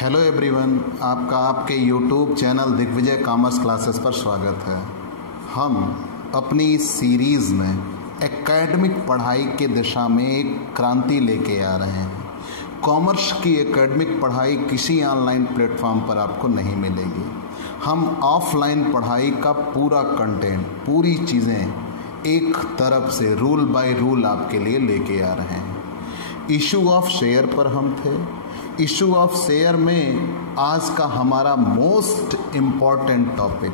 Hello everyone, आपका आपके YouTube channel Digvijay commerce classes पर स्वागत है। हम अपनी इस सीरीज़ में एकेडमिक पढ़ाई के दिशा में एक क्रांति लेके आ रहे हैं। कॉमर्स की एकेडमिक पढ़ाई किसी ऑनलाइन प्लेटफॉर्म पर आपको नहीं मिलेगी। हम ऑफलाइन पढ़ाई का पूरा कंटेंट, पूरी चीज़ें एक तरफ से रूल बाय रूल आपके लिए लेके आ रहे हैं। इशू ऑफ शेयर पर हम थे। इशू ऑफ शेयर में आज का हमारा मोस्ट इम्पॉर्टेंट टॉपिक,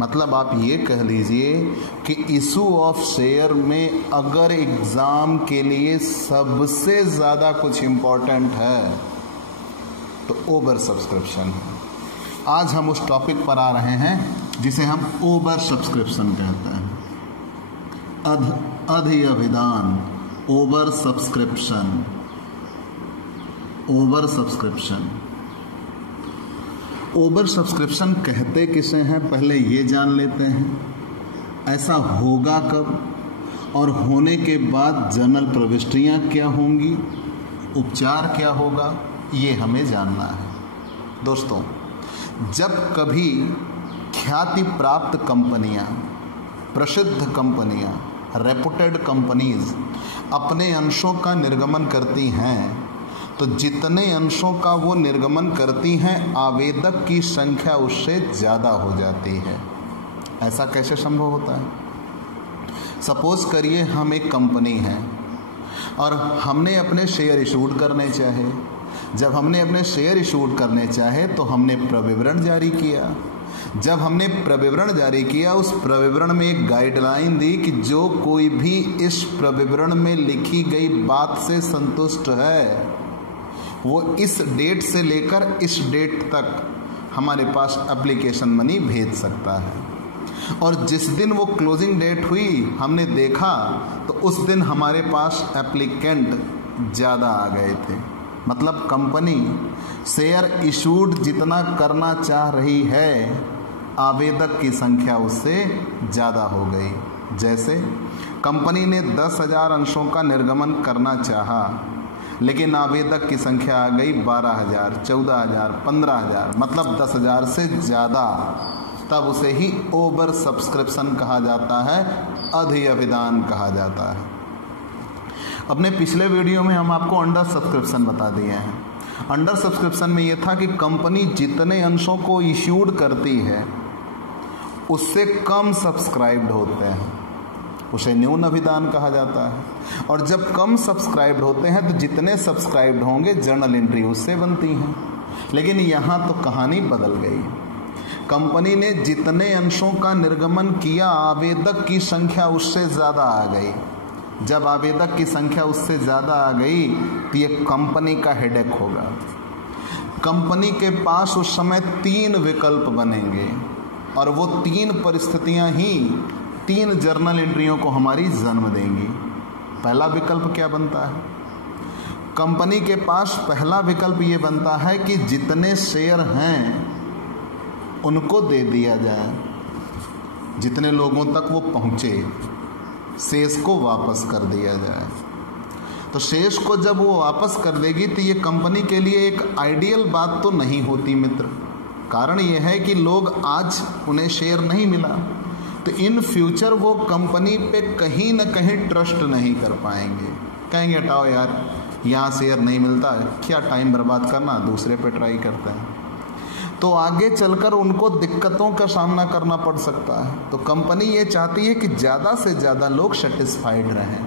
मतलब आप ये कह लीजिए कि इशू ऑफ शेयर में अगर एग्ज़ाम के लिए सबसे ज़्यादा कुछ इम्पॉर्टेंट है तो ओवर सब्सक्रिप्शन है। आज हम उस टॉपिक पर आ रहे हैं जिसे हम ओवर सब्सक्रिप्शन कहते हैं। अधिअभिधान, over subscription. Over subscription, over subscription कहते किसे हैं पहले ये जान लेते हैं। ऐसा होगा कब और होने के बाद जनरल प्रविष्टियाँ क्या होंगी, उपचार क्या होगा, ये हमें जानना है। दोस्तों, जब कभी ख्याति प्राप्त कंपनियाँ, प्रसिद्ध कंपनियाँ, रेपुटेड कंपनीज अपने अंशों का निर्गमन करती हैं तो जितने अंशों का वो निर्गमन करती हैं आवेदक की संख्या उससे ज़्यादा हो जाती है। ऐसा कैसे संभव होता है? सपोज करिए हम एक कंपनी हैं और हमने अपने शेयर इशूड करने चाहे। जब हमने अपने शेयर इशूड करने चाहे तो हमने प्रविवरण जारी किया। जब हमने प्रविवरण जारी किया, उस प्रविवरण में एक गाइडलाइन दी कि जो कोई भी इस प्रविवरण में लिखी गई बात से संतुष्ट है वो इस डेट से लेकर इस डेट तक हमारे पास एप्लीकेशन मनी भेज सकता है। और जिस दिन वो क्लोजिंग डेट हुई हमने देखा तो उस दिन हमारे पास एप्लीकेंट ज़्यादा आ गए थे। मतलब कंपनी शेयर इशूड जितना करना चाह रही है आवेदक की संख्या उससे ज़्यादा हो गई। जैसे कंपनी ने 10,000 अंशों का निर्गमन करना चाहा लेकिन आवेदक की संख्या आ गई 12,000, 14,000, 15,000, मतलब 10,000 से ज़्यादा, तब उसे ही ओवर सब्सक्रिप्शन कहा जाता है, अधिअभिधान कहा जाता है। अपने पिछले वीडियो में हम आपको अंडर सब्सक्रिप्शन बता दिए हैं। अंडर सब्सक्रिप्शन में यह था कि कंपनी जितने अंशों को इश्यूड करती है उससे कम सब्सक्राइब्ड होते हैं, उसे न्यून अभिधान कहा जाता है। और जब कम सब्सक्राइब्ड होते हैं तो जितने सब्सक्राइब्ड होंगे जर्नल एंट्री उससे बनती हैं। लेकिन यहाँ तो कहानी बदल गई। कंपनी ने जितने अंशों का निर्गमन किया आवेदक की संख्या उससे ज़्यादा आ गई। जब आवेदक की संख्या उससे ज़्यादा आ गई तो ये कंपनी का हेडेक होगा। कंपनी के पास उस समय 3 विकल्प बनेंगे और वो 3 परिस्थितियाँ ही 3 जर्नल एंट्रियों को हमारी जन्म देंगी। पहला विकल्प क्या बनता है? कंपनी के पास पहला विकल्प ये बनता है कि जितने शेयर हैं उनको दे दिया जाए, जितने लोगों तक वो पहुँचे शेष को वापस कर दिया जाए। तो शेष को जब वो वापस कर देगी तो ये कंपनी के लिए एक आइडियल बात तो नहीं होती मित्र। कारण ये है कि लोग आज उन्हें शेयर नहीं मिला तो इन फ्यूचर वो कंपनी पे कहीं ना कहीं ट्रस्ट नहीं कर पाएंगे। कहेंगे हटाओ यार, यहाँ शेयर नहीं मिलता है, क्या टाइम बर्बाद करना, दूसरे पे ट्राई करते हैं। तो आगे चलकर उनको दिक्कतों का सामना करना पड़ सकता है। तो कंपनी ये चाहती है कि ज़्यादा से ज़्यादा लोग सेटिस्फाइड रहें।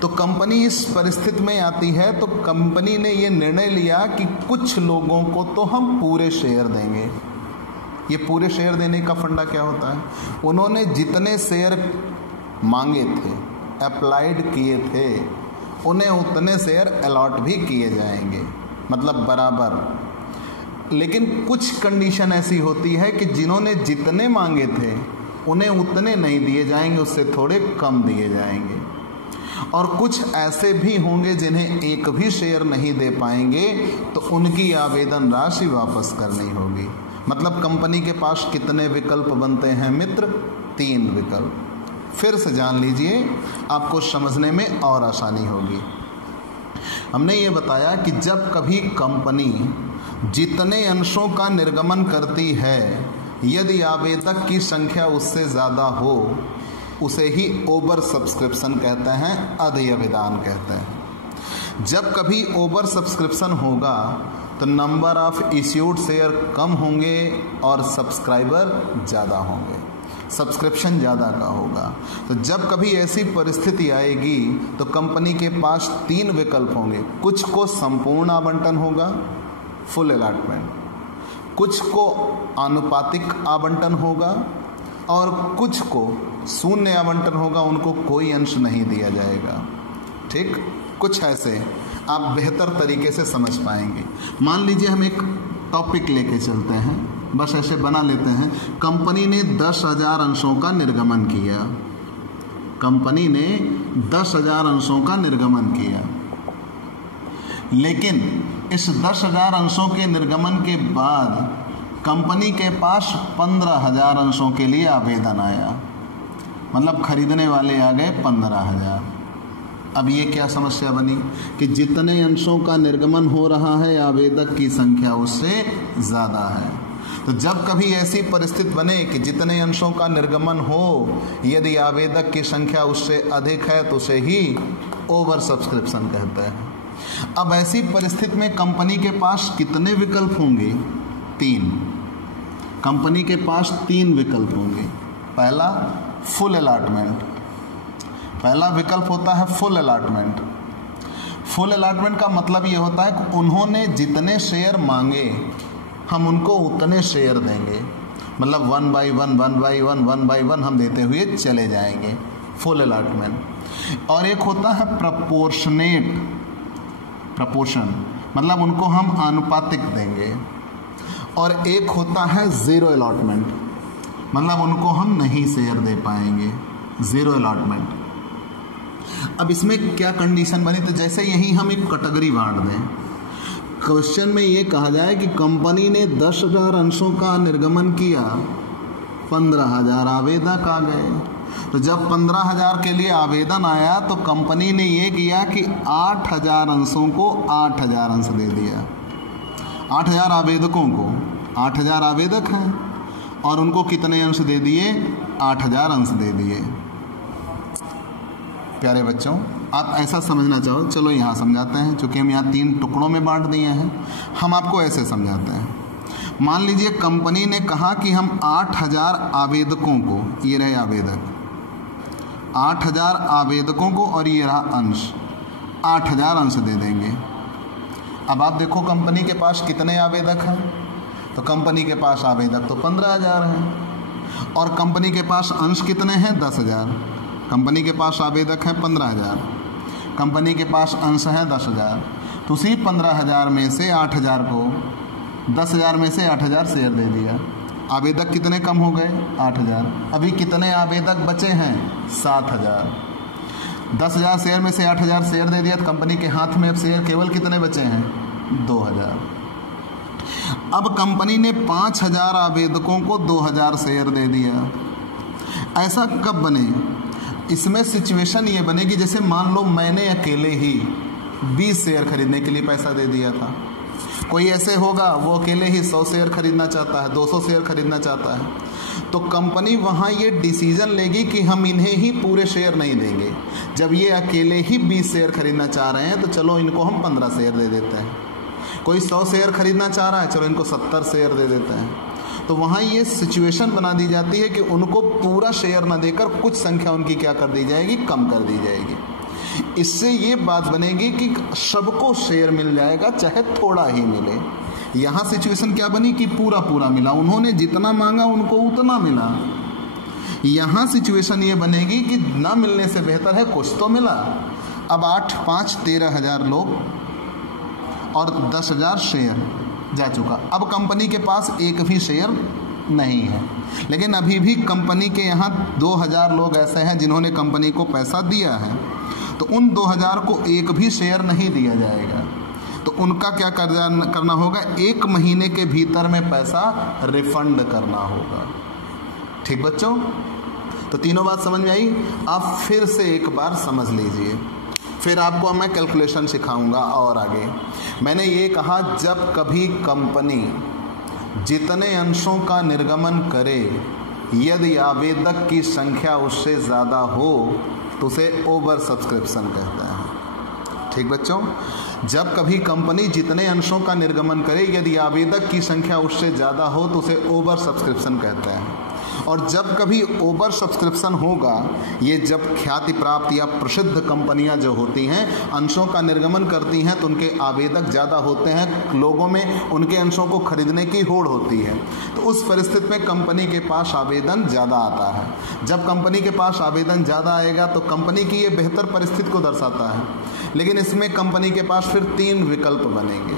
तो कंपनी इस परिस्थिति में आती है तो कंपनी ने ये निर्णय लिया कि कुछ लोगों को तो हम पूरे शेयर देंगे। ये पूरे शेयर देने का फंडा क्या होता है? उन्होंने जितने शेयर मांगे थे, अप्लाइड किए थे, उन्हें उतने शेयर अलॉट भी किए जाएंगे, मतलब बराबर। लेकिन कुछ कंडीशन ऐसी होती है कि जिन्होंने जितने मांगे थे उन्हें उतने नहीं दिए जाएंगे, उससे थोड़े कम दिए जाएंगे। और कुछ ऐसे भी होंगे जिन्हें एक भी शेयर नहीं दे पाएंगे तो उनकी आवेदन राशि वापस करनी होगी। मतलब कंपनी के पास कितने विकल्प बनते हैं मित्र? 3 विकल्प। फिर से जान लीजिए, आपको समझने में और आसानी होगी। हमने ये बताया कि जब कभी कंपनी जितने अंशों का निर्गमन करती है, यदि आवेदक की संख्या उससे ज़्यादा हो, उसे ही ओवर सब्सक्रिप्शन कहते हैं, अधिअभिदान कहते हैं। जब कभी ओवर सब्सक्रिप्शन होगा तो नंबर ऑफ इश्यूड शेयर कम होंगे और सब्सक्राइबर ज़्यादा होंगे, सब्सक्रिप्शन ज़्यादा का होगा। तो जब कभी ऐसी परिस्थिति आएगी तो कंपनी के पास 3 विकल्प होंगे। कुछ को संपूर्ण आवंटन होगा, फुल अलॉटमेंट, कुछ को आनुपातिक आवंटन होगा और कुछ को शून्य आवंटन होगा, उनको कोई अंश नहीं दिया जाएगा। ठीक, कुछ ऐसे आप बेहतर तरीके से समझ पाएंगे। मान लीजिए हम एक टॉपिक लेके चलते हैं, बस ऐसे बना लेते हैं। कंपनी ने 10,000 अंशों का निर्गमन किया, कंपनी ने 10,000 अंशों का निर्गमन किया, लेकिन इस 10,000 अंशों के निर्गमन के बाद कंपनी के पास 15,000 अंशों के लिए आवेदन आया, मतलब खरीदने वाले आ गए 15,000। अब ये क्या समस्या बनी कि जितने अंशों का निर्गमन हो रहा है आवेदक की संख्या उससे ज़्यादा है। तो जब कभी ऐसी परिस्थिति बने कि जितने अंशों का निर्गमन हो, यदि आवेदक की संख्या उससे अधिक है तो उसे ही ओवर सब्सक्रिप्शन कहते हैं। अब ऐसी परिस्थिति में कंपनी के पास कितने विकल्प होंगे? 3। कंपनी के पास 3 विकल्प होंगे। पहला फुल अलॉटमेंट, पहला विकल्प होता है फुल अलॉटमेंट। फुल अलॉटमेंट का मतलब ये होता है कि उन्होंने जितने शेयर मांगे हम उनको उतने शेयर देंगे, मतलब 1 by 1 हम देते हुए चले जाएंगे, फुल अलॉटमेंट। और एक होता है प्रपोर्शनेट, प्रपोर्शन मतलब उनको हम आनुपातिक देंगे। और एक होता है ज़ीरो अलॉटमेंट, मतलब उनको हम नहीं शेयर दे पाएंगे, ज़ीरो अलॉटमेंट। अब इसमें क्या कंडीशन बनी? तो जैसे यही हम एक कैटेगरी बांट दें, क्वेश्चन में ये कहा जाए कि कंपनी ने 10,000 अंशों का निर्गमन किया, 15,000 आवेदक आ गए। तो जब 15,000 के लिए आवेदन आया तो कंपनी ने ये किया कि 8,000 अंशों को 8,000 अंश दे दिया। 8,000 आवेदकों को, 8,000 आवेदक हैं और उनको कितने अंश दे दिए? 8,000 अंश दे दिए। प्यारे बच्चों, आप ऐसा समझना चाहो, चलो यहाँ समझाते हैं, क्योंकि हम यहाँ 3 टुकड़ों में बांट दिए हैं, हम आपको ऐसे समझाते हैं। मान लीजिए कंपनी ने कहा कि हम 8,000 आवेदकों को, ये रहे आवेदक, 8,000 आवेदकों को और ये रहा अंश, 8,000 अंश दे देंगे। अब आप देखो कंपनी के पास कितने आवेदक हैं, तो कंपनी के पास आवेदक तो 15,000 हैं और कंपनी के पास अंश कितने हैं? 10,000। कंपनी के पास आवेदक हैं 15,000, कंपनी के पास अंश हैं 10,000। तो उसी 15,000 में से 8,000 को, 10,000 में से 8,000 शेयर दे दिया। आवेदक कितने कम हो गए? 8,000। अभी कितने आवेदक बचे हैं? 7,000। 10,000 शेयर में से 8,000 शेयर दे दिया तो कंपनी के हाथ में अब शेयर केवल कितने बचे हैं? 2,000। अब कंपनी ने 5,000 आवेदकों को 2,000 शेयर दे दिया। ऐसा कब बने? इसमें सिचुएशन ये बनेगी जैसे मान लो मैंने अकेले ही 20 शेयर खरीदने के लिए पैसा दे दिया था। कोई ऐसे होगा वो अकेले ही 100 शेयर खरीदना चाहता है, 200 शेयर खरीदना चाहता है, तो कंपनी वहाँ ये डिसीजन लेगी कि हम इन्हें ही पूरे शेयर नहीं देंगे। जब ये अकेले ही 20 शेयर खरीदना चाह रहे हैं तो चलो इनको हम 15 शेयर दे देते हैं। कोई 100 शेयर खरीदना चाह रहा है, चलो इनको 70 शेयर दे देते हैं। तो वहाँ ये सिचुएशन बना दी जाती है कि उनको पूरा शेयर ना देकर कुछ संख्या उनकी क्या कर दी जाएगी? कम कर दी जाएगी। इससे ये बात बनेगी कि सबको शेयर मिल जाएगा, चाहे थोड़ा ही मिले। यहाँ सिचुएशन क्या बनी कि पूरा पूरा मिला, उन्होंने जितना मांगा उनको उतना मिला। यहाँ सिचुएशन ये बनेगी कि ना मिलने से बेहतर है कुछ तो मिला। अब 8, 5, 13,000 लोग और 10,000 शेयर जा चुका। अब कंपनी के पास एक भी शेयर नहीं है, लेकिन अभी भी कंपनी के यहाँ 2,000 लोग ऐसे हैं जिन्होंने कंपनी को पैसा दिया है, तो उन 2,000 को एक भी शेयर नहीं दिया जाएगा। तो उनका क्या करना होगा? 1 महीने के भीतर में पैसा रिफंड करना होगा। ठीक बच्चों, तो तीनों बात समझ में आई? आप फिर से एक बार समझ लीजिए, फिर आपको मैं कैलकुलेशन सिखाऊंगा और आगे। मैंने ये कहा जब कभी कंपनी जितने अंशों का निर्गमन करे यदि आवेदक की संख्या उससे ज़्यादा हो तो उसे ओवर सब्सक्रिप्शन कहते हैं। ठीक बच्चों, जब कभी कंपनी जितने अंशों का निर्गमन करे यदि आवेदक की संख्या उससे ज़्यादा हो तो उसे ओवर सब्सक्रिप्शन कहते हैं। और जब कभी ओवर सब्सक्रिप्शन होगा, ये जब ख्याति प्राप्त या प्रसिद्ध कंपनियां जो होती हैं अंशों का निर्गमन करती हैं तो उनके आवेदक ज़्यादा होते हैं, लोगों में उनके अंशों को खरीदने की होड़ होती है, तो उस परिस्थिति में कंपनी के पास आवेदन ज़्यादा आता है। जब कंपनी के पास आवेदन ज़्यादा आएगा तो कंपनी की ये बेहतर परिस्थिति को दर्शाता है। लेकिन इसमें कंपनी के पास फिर 3 विकल्प बनेंगे।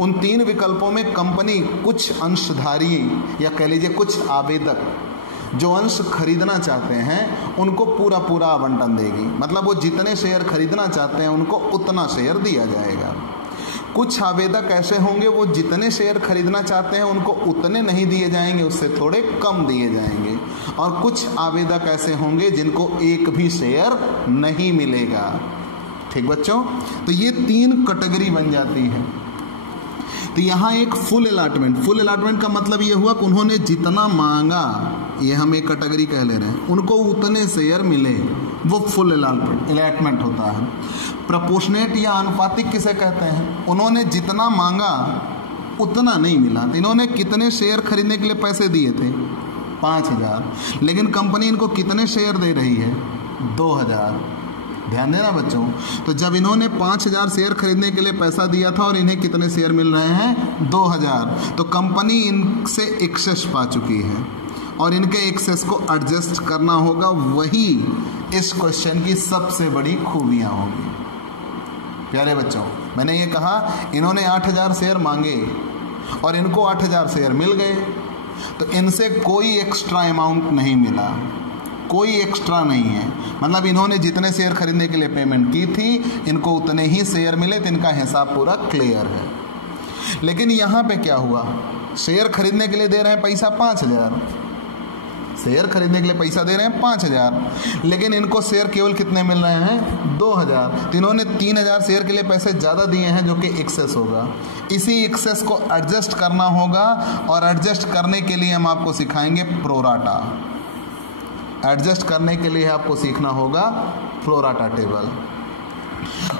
उन 3 विकल्पों में कंपनी कुछ अंशधारी या कह लीजिए कुछ आवेदक जो अंश खरीदना चाहते हैं उनको पूरा पूरा आवंटन देगी, मतलब वो जितने शेयर खरीदना चाहते हैं उनको उतना शेयर दिया जाएगा। कुछ आवेदक ऐसे होंगे वो जितने शेयर खरीदना चाहते हैं उनको उतने नहीं दिए जाएंगे, उससे थोड़े कम दिए जाएंगे। और कुछ आवेदक ऐसे होंगे जिनको एक भी शेयर नहीं मिलेगा। ठीक बच्चों, तो ये 3 कैटेगरी बन जाती है। तो यहाँ एक फुल अलॉटमेंट का मतलब ये हुआ कि उन्होंने जितना मांगा, ये हम एक कैटेगरी कह ले रहे हैं, उनको उतने शेयर मिले, वो फुल अलॉटमेंट होता है। प्रोपोर्शनेट या आनुपातिक किसे कहते हैं? उन्होंने जितना मांगा उतना नहीं मिला। तो इन्होंने कितने शेयर खरीदने के लिए पैसे दिए थे? 5000, लेकिन कंपनी इनको कितने शेयर दे रही है? 2000। ध्यान देना बच्चों, तो जब इन्होंने 5000 शेयर खरीदने के लिए पैसा दिया था और इन्हें कितने शेयर मिल रहे हैं? 2000, तो कंपनी इनसे एक्सेस पा चुकी है और इनके एक्सेस को एडजस्ट करना होगा। वही इस क्वेश्चन की सबसे बड़ी खूबियां होंगी। प्यारे बच्चों, मैंने ये कहा इन्होंने 8000 शेयर मांगे और इनको 8000 शेयर मिल गए, तो इनसे कोई एक्स्ट्रा अमाउंट नहीं मिला, कोई एक्स्ट्रा नहीं है। मतलब इन्होंने जितने शेयर खरीदने के लिए पेमेंट की थी इनको उतने ही शेयर मिले, तो इनका हिसाब पूरा क्लियर है। लेकिन यहाँ पे क्या हुआ? शेयर खरीदने के लिए दे रहे हैं पैसा 5000, शेयर खरीदने के लिए पैसा दे रहे हैं 5000, लेकिन इनको शेयर केवल कितने मिल रहे हैं? 2000। तो इन्होंने 3000 शेयर के लिए पैसे ज़्यादा दिए हैं जो कि एक्सेस होगा। इसी एक्सेस को एडजस्ट करना होगा और एडजस्ट करने के लिए हम आपको सिखाएंगे प्रोराटा। एडजस्ट करने के लिए आपको सीखना होगा प्रोराटा टेबल।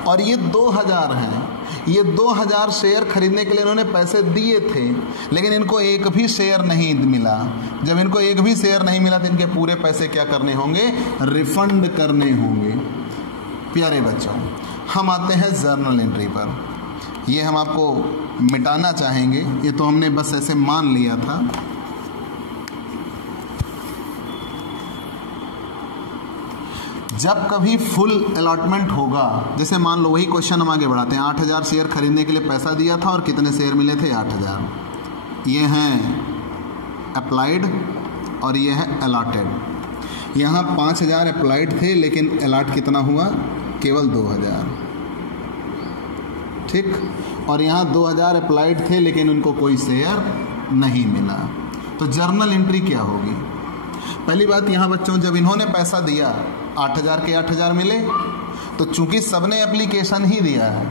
और ये 2000 हैं, ये 2000 शेयर खरीदने के लिए इन्होंने पैसे दिए थे, लेकिन इनको एक भी शेयर नहीं मिला। जब इनको एक भी शेयर नहीं मिला तो इनके पूरे पैसे क्या करने होंगे? रिफंड करने होंगे। प्यारे बच्चों, हम आते हैं जर्नल एंट्री पर। ये हम आपको मिटाना चाहेंगे, ये तो हमने बस ऐसे मान लिया था। जब कभी फुल अलॉटमेंट होगा, जैसे मान लो वही क्वेश्चन हम आगे बढ़ाते हैं। 8000 शेयर खरीदने के लिए पैसा दिया था और कितने शेयर मिले थे? 8000। ये हैं अप्लाइड और ये है अलॉटेड। यहाँ 5000 अप्लाइड थे लेकिन अलॉट कितना हुआ? केवल 2000। ठीक, और यहाँ 2000 अप्लाइड थे लेकिन उनको कोई शेयर नहीं मिला। तो जर्नल एंट्री क्या होगी? पहली बात यहाँ बच्चों, जब इन्होंने पैसा दिया 8000 के 8000 मिले, तो चूंकि सबने एप्लीकेशन ही दिया है,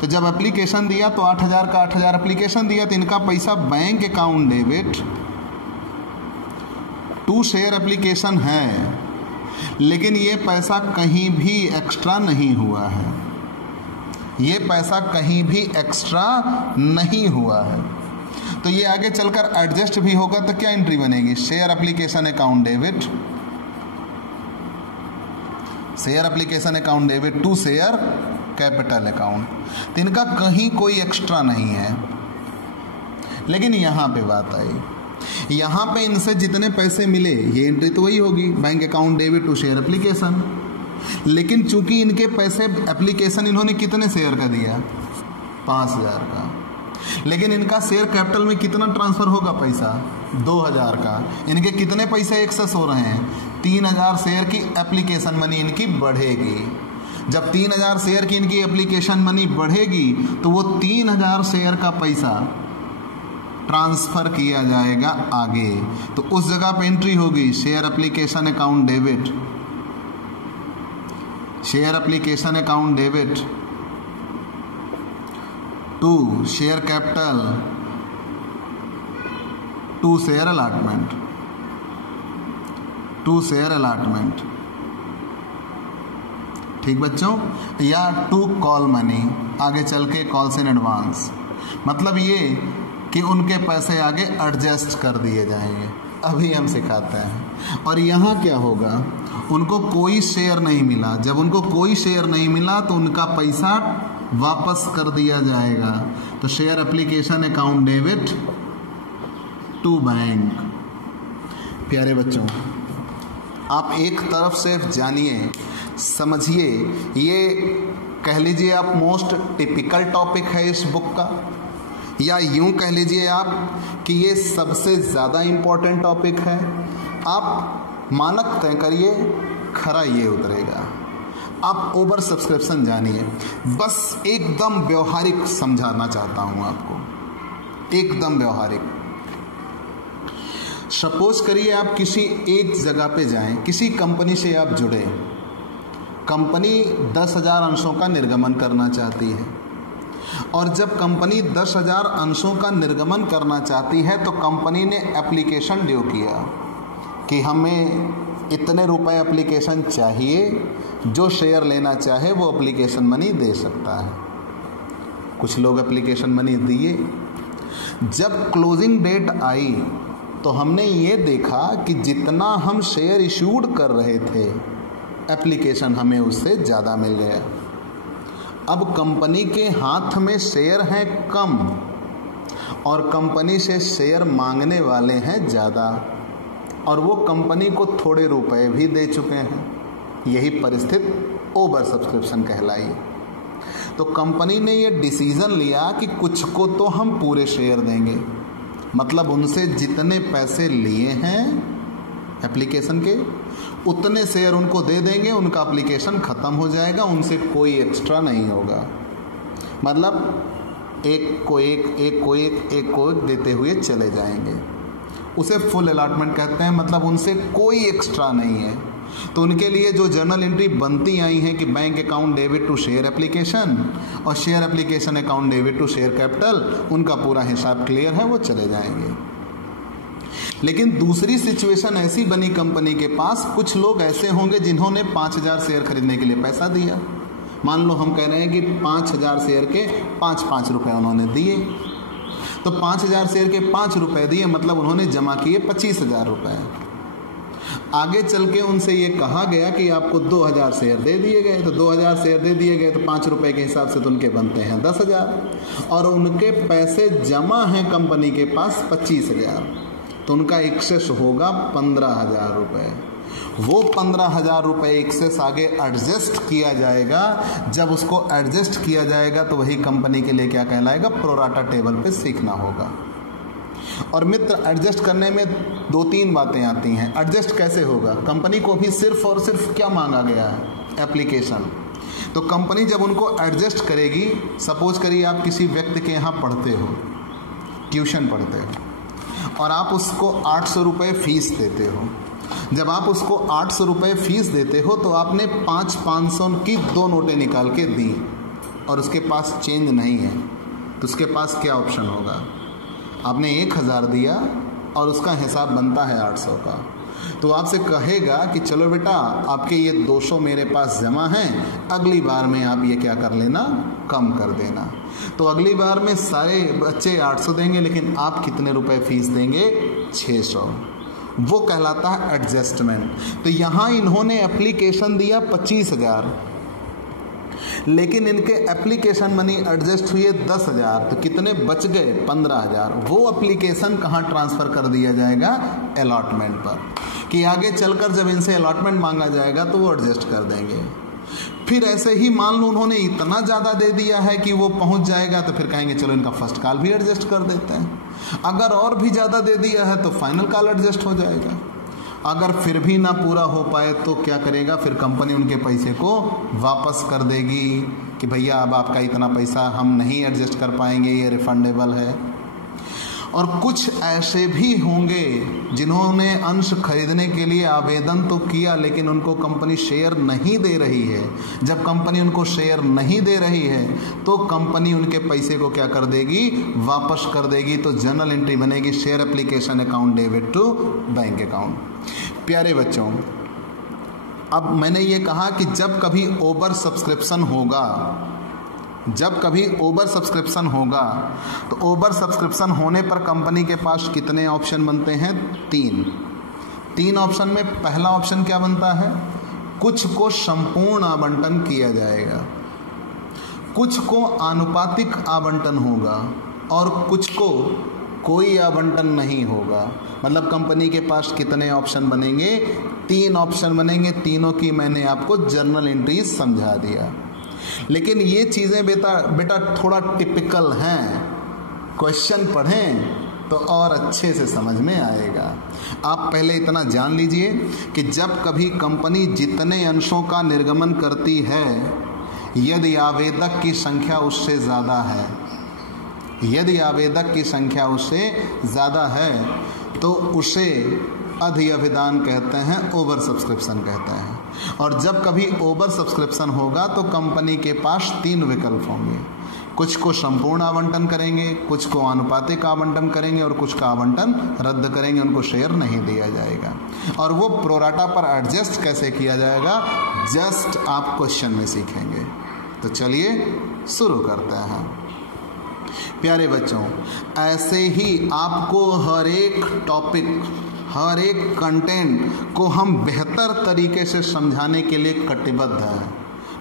तो जब एप्लीकेशन दिया तो 8000 का 8000 एप्लीकेशन दिया, तो इनका पैसा bank account debit to share application है, लेकिन ये पैसा कहीं भी एक्स्ट्रा नहीं हुआ है। ये पैसा कहीं भी एक्स्ट्रा नहीं हुआ है। तो ये आगे चलकर एडजस्ट भी होगा तो क्या एंट्री बनेगी? Share application account debit, share application account debit to share capital account. तो इनका कहीं कोई एक्स्ट्रा नहीं है। लेकिन यहाँ पे बात आई, यहाँ पे इनसे जितने पैसे मिले ये एंट्री तो वही होगी, bank account debit to share application. लेकिन चूंकि इनके पैसे एप्लीकेशन इन्होंने कितने शेयर का दिया? 5000 का, लेकिन इनका शेयर कैपिटल में कितना ट्रांसफर होगा पैसा? 2000 का। इनके कितने पैसे एक्सेस हो रहे हैं? 3000 शेयर की एप्लीकेशन मनी इनकी बढ़ेगी। जब 3000 शेयर की इनकी एप्लीकेशन मनी बढ़ेगी तो वो 3000 शेयर का पैसा ट्रांसफर किया जाएगा आगे, तो उस जगह पे एंट्री होगी share application account debit share application account debit, 2 share capital, 2 share allotment, 2 share allotment, ठीक बच्चों, या 2 कॉल मनी, आगे चल के कॉल्स इन एडवांस, मतलब ये कि उनके पैसे आगे एडजस्ट कर दिए जाएंगे, अभी हम सिखाते हैं। और यहाँ क्या होगा, उनको कोई शेयर नहीं मिला, जब उनको कोई शेयर नहीं मिला तो उनका पैसा वापस कर दिया जाएगा। तो share application account debit to bank. प्यारे बच्चों, आप एक तरफ से जानिए, समझिए, ये कह लीजिए आप मोस्ट टिपिकल टॉपिक है इस बुक का, या यूं कह लीजिए आप कि ये सबसे ज़्यादा इम्पोर्टेंट टॉपिक है। आप मानक तय करिए, खरा ये उतरेगा। आप ओवर सब्सक्रिप्शन जानिए, बस एकदम व्यवहारिक समझाना चाहता हूं आपको, एकदम व्यवहारिक। सपोज करिए आप किसी एक जगह पे जाएं, किसी कंपनी से आप जुड़े, कंपनी 10,000 अंशों का निर्गमन करना चाहती है, और जब कंपनी 10,000 अंशों का निर्गमन करना चाहती है तो कंपनी ने एप्लीकेशन ड्यू किया कि हमें इतने रुपए एप्लीकेशन चाहिए, जो शेयर लेना चाहे वो एप्लीकेशन मनी दे सकता है। कुछ लोग एप्लीकेशन मनी दिए। जब क्लोजिंग डेट आई तो हमने ये देखा कि जितना हम शेयर इशूड कर रहे थे, एप्लीकेशन हमें उससे ज़्यादा मिल गया। अब कंपनी के हाथ में शेयर हैं कम और कंपनी से शेयर मांगने वाले हैं ज़्यादा, और वो कंपनी को थोड़े रुपए भी दे चुके हैं। यही परिस्थिति ओवर सब्सक्रिप्शन कहलाई। तो कंपनी ने ये डिसीज़न लिया कि कुछ को तो हम पूरे शेयर देंगे, मतलब उनसे जितने पैसे लिए हैं एप्लीकेशन के उतने शेयर उनको दे देंगे, उनका एप्लीकेशन ख़त्म हो जाएगा, उनसे कोई एक्स्ट्रा नहीं होगा। मतलब एक को एक देते हुए चले जाएंगे। उसे फुल अलॉटमेंट कहते हैं, मतलब उनसे कोई एक्स्ट्रा नहीं है। तो उनके लिए जो जर्नल एंट्री बनती आई हैं कि bank account debit to share application और share application account debit to share capital, उनका पूरा हिसाब क्लियर है, वो चले जाएंगे। लेकिन दूसरी सिचुएशन ऐसी बनी कंपनी के पास, कुछ लोग ऐसे होंगे जिन्होंने 5,000 शेयर खरीदने के लिए पैसा दिया। मान लो हम कह रहे हैं कि 5,000 शेयर के 5-5 रुपए उन्होंने दिए, तो 5,000 शेयर के 5 रुपए दिए, मतलब उन्होंने जमा किए 25,000 रुपए। आगे चल के उनसे ये कहा गया कि आपको 2,000 शेयर दे दिए गए, तो 2,000 शेयर दे दिए गए तो 5 रुपए के हिसाब से तो उनके बनते हैं 10,000, और उनके पैसे जमा हैं कंपनी के पास 25,000, तो उनका एक्सेस होगा 15,000 रुपये। वो 15,000 रुपये एक्सेस आगे एडजस्ट किया जाएगा। जब उसको एडजस्ट किया जाएगा तो वही कंपनी के लिए क्या कहलाएगा, प्रोराटा टेबल पे सीखना होगा। और मित्र, एडजस्ट करने में 2-3 बातें आती हैं। एडजस्ट कैसे होगा, कंपनी को भी सिर्फ और सिर्फ क्या मांगा गया है, एप्लीकेशन। तो कंपनी जब उनको एडजस्ट करेगी, सपोज करिए आप किसी व्यक्ति के यहाँ पढ़ते हो, ट्यूशन पढ़ते हो, और आप उसको 800 रुपये फीस देते हो। जब आप उसको 800 रुपये फीस देते हो तो आपने 500 की 2 नोटें निकाल के दी और उसके पास चेंज नहीं है, तो उसके पास क्या ऑप्शन होगा, आपने 1,000 दिया और उसका हिसाब बनता है 800 का, तो आपसे कहेगा कि चलो बेटा, आपके ये 200 मेरे पास जमा हैं, अगली बार में आप ये क्या कर लेना, कम कर देना। तो अगली बार में सारे बच्चे 800 देंगे, लेकिन आप कितने रुपए फीस देंगे, 600। वो कहलाता है एडजस्टमेंट। तो यहाँ इन्होंने एप्लीकेशन दिया 25,000, लेकिन इनके एप्लीकेशन मनी एडजस्ट हुए 10,000, तो कितने बच गए, 15,000। वो एप्लीकेशन कहाँ ट्रांसफ़र कर दिया जाएगा, अलॉटमेंट पर, कि आगे चलकर जब इनसे अलॉटमेंट मांगा जाएगा तो वो एडजस्ट कर देंगे। फिर ऐसे ही मान लो उन्होंने इतना ज़्यादा दे दिया है कि वो पहुंच जाएगा, तो फिर कहेंगे चलो इनका फर्स्ट कॉल भी एडजस्ट कर देते हैं। अगर और भी ज़्यादा दे दिया है तो फाइनल कॉल एडजस्ट हो जाएगा। अगर फिर भी ना पूरा हो पाए तो क्या करेगा, फिर कंपनी उनके पैसे को वापस कर देगी कि भैया अब आपका इतना पैसा हम नहीं एडजस्ट कर पाएंगे, ये रिफंडेबल है। और कुछ ऐसे भी होंगे जिन्होंने अंश खरीदने के लिए आवेदन तो किया लेकिन उनको कंपनी शेयर नहीं दे रही है। जब कंपनी उनको शेयर नहीं दे रही है तो कंपनी उनके पैसे को क्या कर देगी, वापस कर देगी। तो जर्नल एंट्री बनेगी share application account debit to bank account. प्यारे बच्चों, अब मैंने ये कहा कि जब कभी ओवर सब्सक्रिप्शन होगा तो ओवर सब्सक्रिप्शन होने पर कंपनी के पास कितने ऑप्शन बनते हैं, 3 ऑप्शन में पहला ऑप्शन क्या बनता है, कुछ को संपूर्ण आवंटन किया जाएगा, कुछ को आनुपातिक आवंटन होगा और कुछ को कोई आवंटन नहीं होगा। मतलब कंपनी के पास कितने ऑप्शन बनेंगे, 3 ऑप्शन बनेंगे। तीनों की मैंने आपको जर्नल एंट्री समझा दिया। लेकिन ये चीज़ें बेटा थोड़ा टिपिकल हैं, क्वेश्चन पढ़ें तो और अच्छे से समझ में आएगा। आप पहले इतना जान लीजिए कि जब कभी कंपनी जितने अंशों का निर्गमन करती है, यदि आवेदक की संख्या उससे ज़्यादा है तो उसे अधिअभिदान कहते हैं, ओवर सब्सक्रिप्शन कहते हैं। और जब कभी ओवर सब्सक्रिप्शन होगा तो कंपनी के पास 3 विकल्प होंगे, कुछ को संपूर्ण आवंटन करेंगे, कुछ को आनुपातिक आवंटन करेंगे और कुछ का आवंटन रद्द करेंगे, उनको शेयर नहीं दिया जाएगा। और वो प्रोराटा पर एडजस्ट कैसे किया जाएगा, जस्ट आप क्वेश्चन में सीखेंगे। तो चलिए शुरू करते हैं। प्यारे बच्चों, ऐसे ही आपको हर एक टॉपिक, हर एक कंटेंट को हम बेहतर तरीके से समझाने के लिए कटिबद्ध हैं।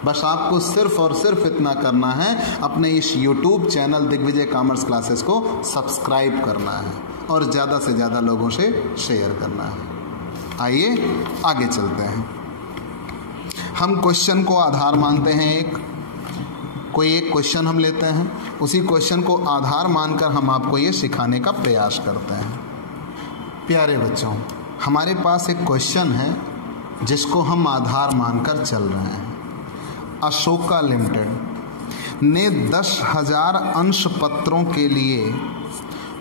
बस आपको सिर्फ और सिर्फ इतना करना है, अपने इस YouTube channel Digvijay commerce classes को सब्सक्राइब करना है और ज़्यादा से ज़्यादा लोगों से शेयर करना है। आइए आगे चलते हैं। हम क्वेश्चन को आधार मानते हैं, कोई एक क्वेश्चन हम लेते हैं, उसी क्वेश्चन को आधार मानकर हम आपको ये सिखाने का प्रयास करते हैं। प्यारे बच्चों, हमारे पास एक क्वेश्चन है जिसको हम आधार मानकर चल रहे हैं। अशोका लिमिटेड ने 10,000 अंश पत्रों के लिए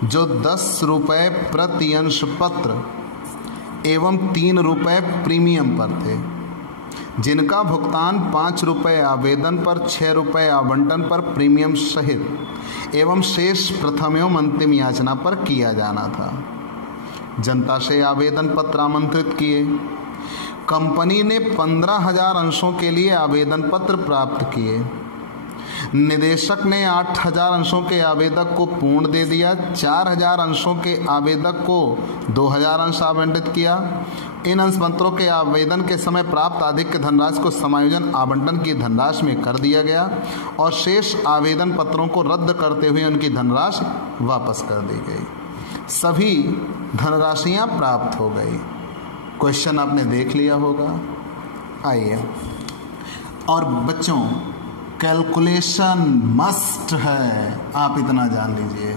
जो 10 रुपये प्रति अंश पत्र एवं 3 रुपये प्रीमियम पर थे, जिनका भुगतान 5 रुपये आवेदन पर, 6 रुपये आवंटन पर प्रीमियम सहित एवं शेष प्रथम एवं अंतिम याचना पर किया जाना था, जनता से आवेदन पत्र आमंत्रित किए। कंपनी ने 15,000 अंशों के लिए आवेदन पत्र प्राप्त किए। निदेशक ने 8,000 अंशों के आवेदक को पूर्ण दे दिया, 4,000 अंशों के आवेदक को 2,000 अंश आवंटित किया। इन अंश पत्रों के आवेदन के समय प्राप्त अधिक धनराशि को समायोजन आवंटन की धनराशि में कर दिया गया और शेष आवेदन पत्रों को रद्द करते हुए उनकी धनराशि वापस कर दी गई। सभी धनराशियां प्राप्त हो गई। क्वेश्चन आपने देख लिया होगा। आइए, और बच्चों कैलकुलेशन मस्ट है, आप इतना जान लीजिए।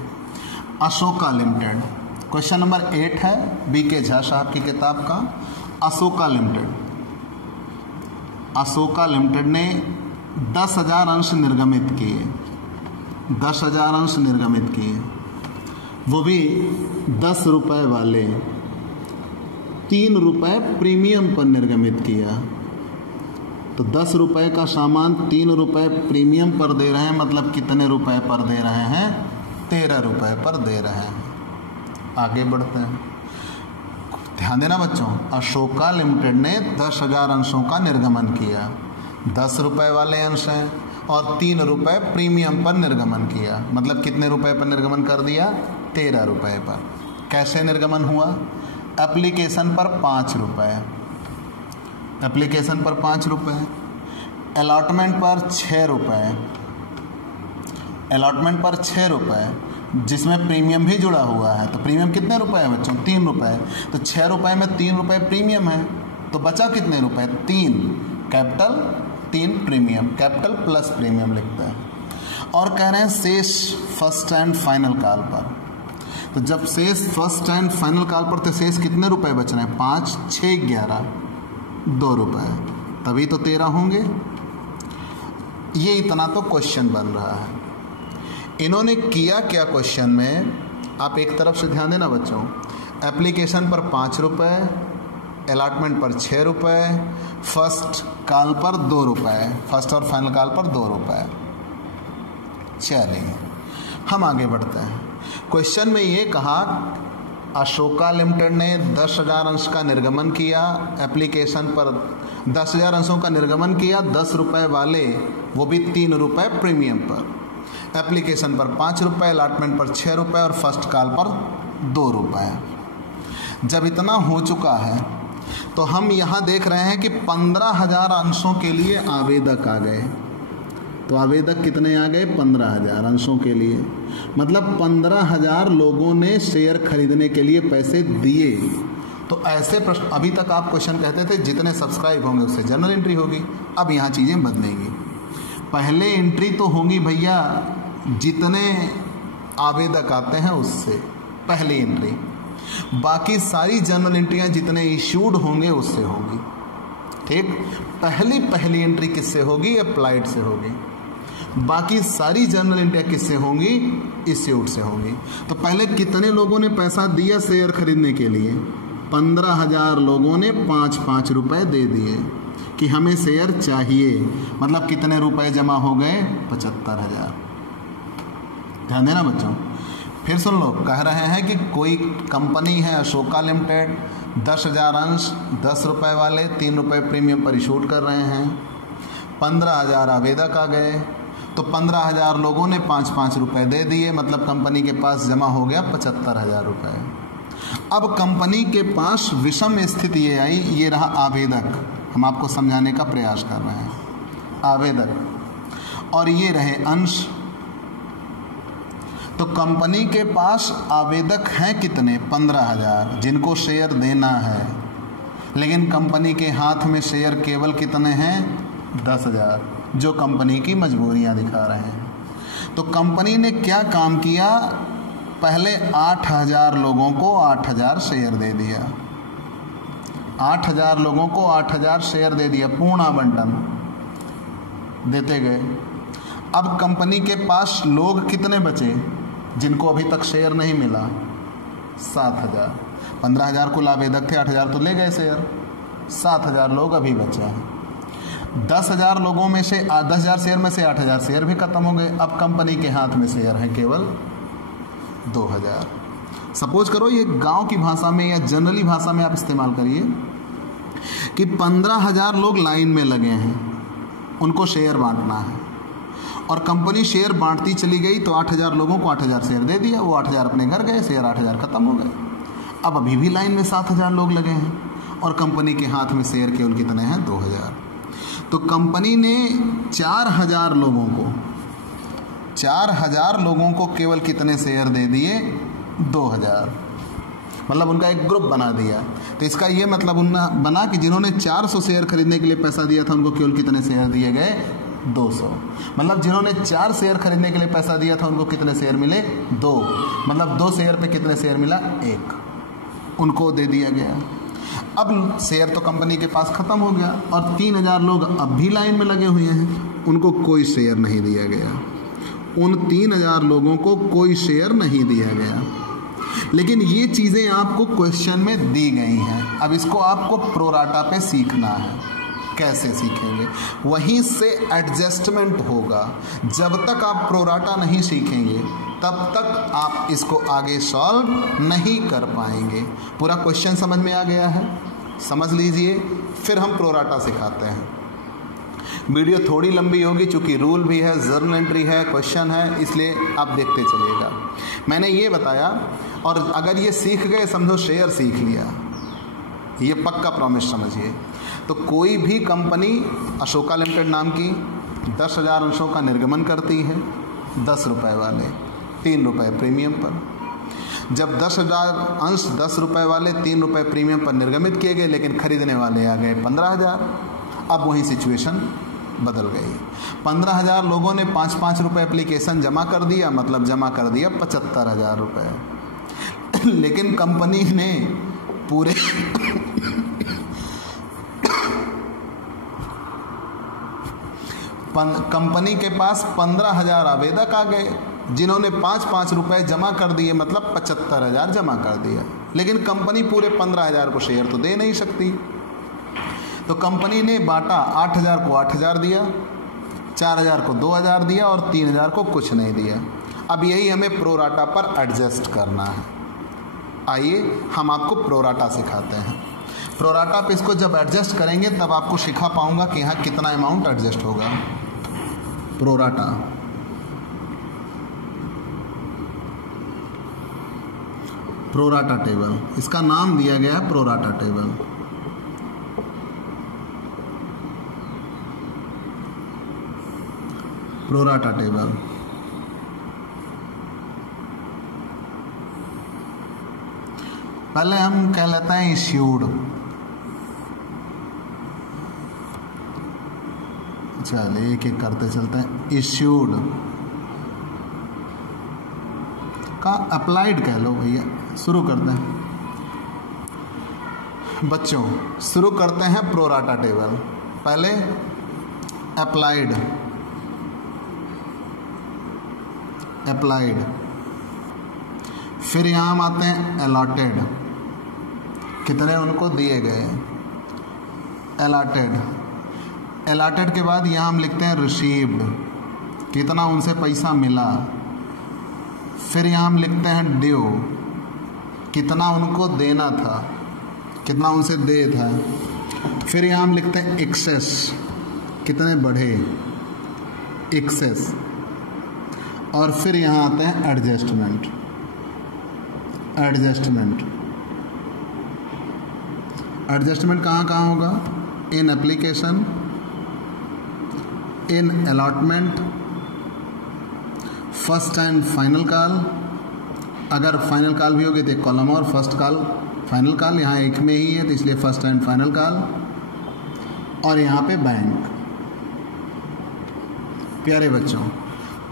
अशोका लिमिटेड, क्वेश्चन नंबर 8 है बीके झा साहब की किताब का। अशोका लिमिटेड ने 10,000 अंश निर्गमित किए, 10,000 अंश निर्गमित किए, वो भी 10 रुपये वाले, 3 रुपये प्रीमियम पर निर्गमित किया। तो 10 रुपये का सामान 3 रुपये प्रीमियम पर दे रहे हैं, मतलब कितने रुपए पर दे रहे हैं, 13 रुपये पर दे रहे हैं। आगे बढ़ते हैं, ध्यान देना बच्चों। अशोका लिमिटेड ने 10,000 अंशों का निर्गमन किया, 10 रुपये वाले अंश हैं और 3 रुपये प्रीमियम पर निर्गमन किया, मतलब कितने रुपए पर निर्गमन कर दिया, 13 रुपये पर। कैसे निर्गमन हुआ, एप्लीकेशन पर 5 रुपये, एप्लीकेशन पर 5 रुपये, अलॉटमेंट पर 6 रुपये, अलॉटमेंट पर 6 रुपये, जिसमें प्रीमियम भी जुड़ा हुआ है। तो प्रीमियम कितने रुपए है बच्चों, 3 रुपये। तो 6 रुपये में 3 रुपये प्रीमियम है, तो बचा कितने रुपए, 3 capital 3 premium, capital plus premium लिखते हैं। और कह रहे हैं शेष फर्स्ट एंड फाइनल कॉल पर। तो जब शेष फर्स्ट एंड फाइनल कॉल पर, तो शेष कितने रुपए बच रहे हैं, 5, 6, 11, 2 रुपये, तभी तो 13 होंगे। ये इतना तो क्वेश्चन बन रहा है। इन्होंने किया क्या क्वेश्चन में, आप एक तरफ से ध्यान देना बच्चों, एप्लीकेशन पर 5 रुपये, अलॉटमेंट पर 6 रुपये, फर्स्ट कॉल पर 2 रुपये, फर्स्ट और फाइनल कॉल पर 2 रुपये। चलिए हम आगे बढ़ते हैं। क्वेश्चन में ये कहा अशोका लिमिटेड ने 10,000 अंश का निर्गमन किया, एप्लीकेशन पर 10,000 अंशों का निर्गमन किया 10 रुपये वाले, वो भी 3 रुपये प्रीमियम पर, एप्लीकेशन पर 5 रुपये, अलॉटमेंट पर 6 रुपये और फर्स्ट कॉल पर 2 रुपये। जब इतना हो चुका है तो हम यहाँ देख रहे हैं कि 15,000 अंशों के लिए आवेदक आ गए। तो आवेदक कितने आ गए? 15,000 अंशों के लिए, मतलब 15,000 लोगों ने शेयर खरीदने के लिए पैसे दिए। तो ऐसे प्रश्न, अभी तक आप क्वेश्चन कहते थे जितने सब्सक्राइब होंगे उससे जनरल एंट्री होगी, अब यहाँ चीज़ें बदलेंगी। पहले एंट्री तो होंगी भैया जितने आवेदक आते हैं उससे पहली एंट्री, बाकी सारी जनरल एंट्रियाँ जितने इश्यूड होंगे उससे होगी। ठीक, पहली एंट्री किससे होगी? अप्लाइड से होगी। बाकी सारी जनरल एंट्रियाँ किससे होंगी? इश्यूड से होंगी। तो पहले कितने लोगों ने पैसा दिया शेयर खरीदने के लिए? 15,000 लोगों ने 5-5 रुपये दे दिए कि हमें शेयर चाहिए। मतलब कितने रुपए जमा हो गए? 75,000। ध्यान देना बच्चों, फिर सुन लो, कह रहे हैं कि कोई कंपनी है अशोका लिमिटेड, 10,000 अंश 10 रुपये वाले 3 रुपये प्रीमियम पर इशूड कर रहे हैं। 15,000 आवेदक आ गए, तो 15,000 लोगों ने 5-5 रुपये दे दिए, मतलब कंपनी के पास जमा हो गया 75,000 रुपये। अब कंपनी के पास विषम स्थिति ये आई, ये रहा आवेदक, हम आपको समझाने का प्रयास कर रहे हैं, आवेदक, और ये रहे अंश। तो कंपनी के पास आवेदक हैं कितने? 15,000 जिनको शेयर देना है, लेकिन कंपनी के हाथ में शेयर केवल कितने हैं? 10,000, जो कंपनी की मजबूरियां दिखा रहे हैं। तो कंपनी ने क्या काम किया? पहले 8,000 लोगों को 8,000 शेयर दे दिया, 8,000 लोगों को 8,000 शेयर दे दिया, पूर्ण आवंटन देते गए। अब कंपनी के पास लोग कितने बचे जिनको अभी तक शेयर नहीं मिला? 7,000। 15,000 कुल आवेदक थे, 8,000 तो ले गए शेयर, 7,000 लोग अभी बचे हैं। 10,000 लोगों में से 10,000 शेयर में से 8,000 शेयर भी खत्म हो गए। अब कंपनी के हाथ में शेयर है केवल 2,000। सपोज करो, ये गांव की भाषा में या जनरली भाषा में आप इस्तेमाल करिए कि 15,000 लोग लाइन में लगे हैं, उनको शेयर बांटना है, और कंपनी शेयर बांटती चली गई, तो 8,000 लोगों को 8,000 शेयर दे दिया, वो 8,000 अपने घर गए, शेयर 8,000 खत्म हो गए। अब अभी भी लाइन में 7,000 लोग लगे हैं और कंपनी के हाथ में शेयर केवल कितने हैं? 2,000। तो कंपनी ने 4,000 लोगों को केवल कितने शेयर दे दिए? 2,000। मतलब उनका एक ग्रुप बना दिया। तो इसका ये मतलब बना कि जिन्होंने 400 शेयर खरीदने के लिए पैसा दिया था उनको केवल कितने शेयर दिए गए? 200। मतलब जिन्होंने 4 शेयर खरीदने के लिए पैसा दिया था उनको कितने शेयर मिले? 2। मतलब 2 शेयर पे कितने शेयर मिला? 1, उनको दे दिया गया। अब शेयर तो कंपनी के पास खत्म हो गया और 3,000 लोग अब भी लाइन में लगे हुए हैं, उनको कोई शेयर नहीं दिया गया। उन 3,000 लोगों को कोई शेयर नहीं दिया गया। लेकिन ये चीज़ें आपको क्वेश्चन में दी गई हैं। अब इसको आपको प्रोराटा पे सीखना है। कैसे सीखेंगे? वहीं से एडजस्टमेंट होगा। जब तक आप प्रोराटा नहीं सीखेंगे तब तक आप इसको आगे सॉल्व नहीं कर पाएंगे। पूरा क्वेश्चन समझ में आ गया है? समझ लीजिए, फिर हम प्रोराटा सिखाते हैं। वीडियो थोड़ी लंबी होगी चूँकि रूल भी है, जर्नल एंट्री है, क्वेश्चन है, इसलिए आप देखते चलिएगा। मैंने ये बताया, और अगर ये सीख गए समझो शेयर सीख लिया, ये पक्का प्रॉमिस समझिए। तो कोई भी कंपनी अशोका लिमिटेड नाम की 10,000 अंशों का निर्गमन करती है, 10 रुपये वाले 3 रुपये प्रीमियम पर। जब 10,000 अंश 10 रुपये वाले 3 रुपये प्रीमियम पर निर्गमित किए गए, लेकिन खरीदने वाले आ गए 15,000। अब वही सिचुएशन बदल गई। 15,000 लोगों ने 5-5 रुपये एप्लीकेशन जमा कर दिया, मतलब जमा कर दिया 75,000 रुपये। लेकिन कंपनी ने पूरे कंपनी के पास 15,000 आवेदक आ गए, जिन्होंने 5-5 रुपए जमा कर दिए मतलब 75,000 जमा कर दिया, लेकिन कंपनी पूरे 15,000 को शेयर तो दे नहीं सकती। तो कंपनी ने बांटा, 8,000 को 8,000 दिया, 4,000 को 2,000 दिया और 3,000 को कुछ नहीं दिया। अब यही हमें प्रोराटा पर एडजस्ट करना है। आइए हम आपको प्रोराटा सिखाते हैं। प्रोराटा पे इसको जब एडजस्ट करेंगे तब आपको सिखा पाऊंगा कि यहाँ कितना अमाउंट एडजस्ट होगा। प्रोराटा, प्रोराटा टेबल, इसका नाम दिया गया है प्रोराटा टेबल। प्रोराटा टेबल पहले हम कह लेते हैं इश्यूड। चलिए एक एक करते चलते हैं। इश्यूड का अप्लाइड कह लो भैया। शुरू करते हैं बच्चों, शुरू करते हैं प्रोराटा टेबल। पहले अप्लाइड, अप्लाइड, फिर यहाँ हम आते हैं अलॉटेड, कितने उनको दिए गए, अलॉटेड। अलॉटेड के बाद यहाँ हम लिखते हैं रिसीव्ड, कितना उनसे पैसा मिला। फिर यहाँ हम लिखते हैं ड्यू, कितना उनको देना था, कितना उनसे दे था। फिर यहाँ हम लिखते हैं एक्सेस, कितने बढ़े, एक्सेस। और फिर यहाँ आते हैं एडजस्टमेंट, एडजस्टमेंट। एडजस्टमेंट कहाँ कहाँ होगा? In application, in allotment, first and final call. अगर फाइनल कॉल भी होगी तो एक कॉलम और फर्स्ट कॉल फाइनल कॉल, यहाँ एक में ही है तो इसलिए फर्स्ट एंड फाइनल कॉल। और यहाँ पे बैंक। प्यारे बच्चों,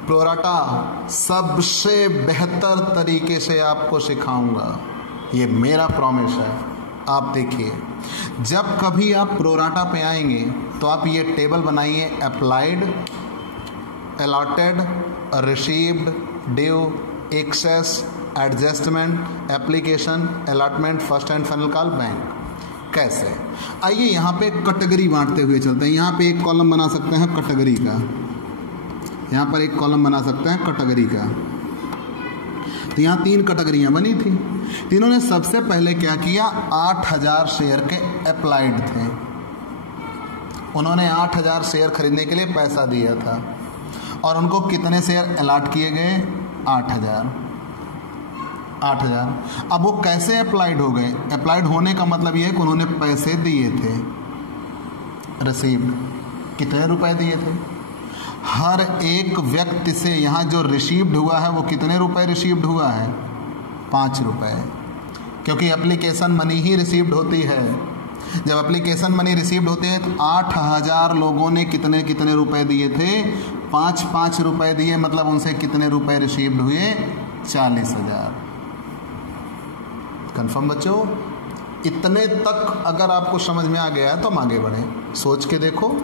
प्रोराटा सबसे बेहतर तरीके से आपको सिखाऊंगा, ये मेरा प्रॉमिस है। आप देखिए, जब कभी आप प्रोराटा पे आएंगे तो आप ये टेबल बनाइए, applied, allotted, received, due, excess, adjustment, application, allotment, first and final call, bank. कैसे? आइए यहाँ पे कैटेगरी बांटते हुए चलते हैं। यहाँ पे एक कॉलम बना सकते हैं कैटेगरी का, यहाँ पर एक कॉलम बना सकते हैं कैटेगरी का। तो यहाँ 3 कैटेगरियाँ बनी थी। तीनों ने सबसे पहले क्या किया, 8,000 शेयर के अप्लाइड थे, उन्होंने 8,000 शेयर खरीदने के लिए पैसा दिया था और उनको कितने शेयर अलॉट किए गए? 8,000। 8,000। अब वो कैसे अप्लाइड हो गए? अप्लाइड होने का मतलब ये है कि उन्होंने पैसे दिए थे, रिसीव्ड। कितने रुपए दिए थे? हर एक व्यक्ति से यहाँ जो रिसीव्ड हुआ है वो कितने रुपए रिसीव्ड हुआ है? 5 रुपए, क्योंकि एप्लीकेशन मनी ही रिसीव्ड होती है। जब एप्लीकेशन मनी रिसीव्ड होती है तो 8,000 लोगों ने कितने कितने रुपए दिए थे? 5-5 रुपए दिए, मतलब उनसे कितने रुपए रिसीव्ड हुए? 40,000। कंफर्म बच्चों? इतने तक अगर आपको समझ में आ गया है तो हम आगे बढ़े। सोच के देखो,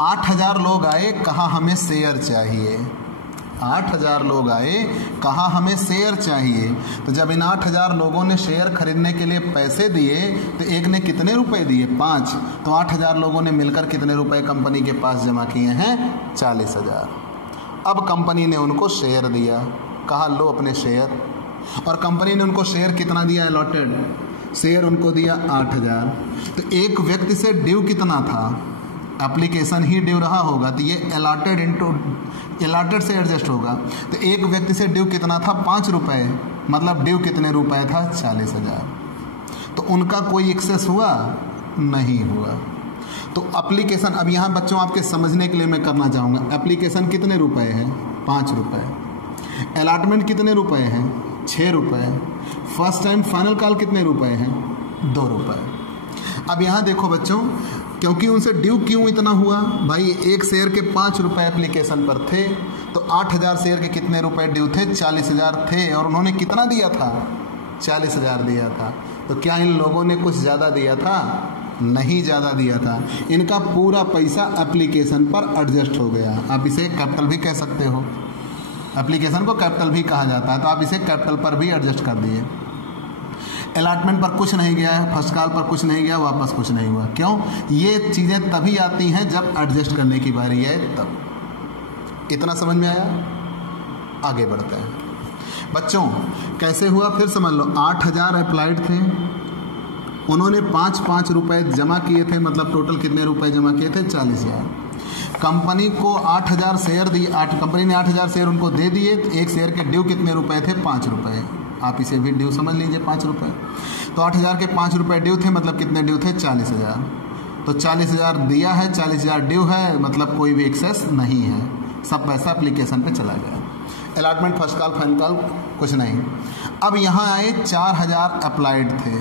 8,000 लोग आए, कहा हमें शेयर चाहिए। 8,000 लोग आए, कहा हमें शेयर चाहिए। तो जब इन 8,000 लोगों ने शेयर खरीदने के लिए पैसे दिए तो एक ने कितने रुपए दिए? 5। तो 8,000 लोगों ने मिलकर कितने रुपए कंपनी के पास जमा किए हैं? 40,000। अब कंपनी ने उनको शेयर दिया, कहा लो अपने शेयर। और कंपनी ने उनको शेयर कितना दिया? अलॉटेड शेयर उनको दिया 8,000। तो एक व्यक्ति से ड्यू कितना था? एप्लीकेशन ही ड्यू रहा होगा, तो ये अलॉटेड इनटू अलॉटेड से एडजस्ट होगा। तो एक व्यक्ति से ड्यू कितना था? 5 रुपए, मतलब ड्यू कितने रुपए था? 40,000। तो उनका कोई एक्सेस हुआ? नहीं हुआ। तो एप्लीकेशन, अब यहाँ बच्चों आपके समझने के लिए मैं करना चाहूँगा, एप्लीकेशन कितने रुपए है? 5 रुपए। अलॉटमेंट कितने रुपए हैं? 6 रुपए। फर्स्ट एंड फाइनल कॉल कितने रुपए हैं? 2 रुपए। अब यहाँ देखो बच्चों, क्योंकि उनसे ड्यू क्यों इतना हुआ? भाई एक शेयर के 5 रुपए एप्लीकेशन पर थे, तो 8,000 शेयर के कितने रुपए ड्यू थे? 40,000 थे, और उन्होंने कितना दिया था? 40,000 दिया था। तो क्या इन लोगों ने कुछ ज़्यादा दिया था? नहीं ज़्यादा दिया था। इनका पूरा पैसा एप्लीकेशन पर एडजस्ट हो गया। आप इसे कैपिटल भी कह सकते हो। एप्लीकेशन को कैपिटल भी कहा जाता है, तो आप इसे कैपिटल पर भी एडजस्ट कर दिए। अलॉटमेंट पर कुछ नहीं गया है, फर्स्ट कॉल पर कुछ नहीं गया, वापस कुछ नहीं हुआ। क्यों? ये चीज़ें तभी आती हैं जब एडजस्ट करने की बारी है तब। इतना समझ में आया? आगे बढ़ते हैं बच्चों। कैसे हुआ फिर समझ लो। 8,000 अप्लाइड थे, उन्होंने 5-5 रुपये जमा किए थे, मतलब टोटल कितने रुपए जमा किए थे? 40,000। कंपनी को 8,000 शेयर दिए, कंपनी ने 8,000 शेयर उनको दे दिए। एक शेयर के ड्यू कितने रुपए थे? 5 रुपये। आप इसे भी ड्यू समझ लीजिए, 5 रुपये। तो 8,000 के 5 रुपये ड्यू थे, मतलब कितने ड्यू थे? 40,000। तो 40,000 दिया है, 40,000 ड्यू है, मतलब कोई भी एक्सेस नहीं है, सब पैसा एप्लीकेशन पे चला गया। Allotment, first call, final call कुछ नहीं। अब यहाँ आए 4,000 अप्लाइड थे,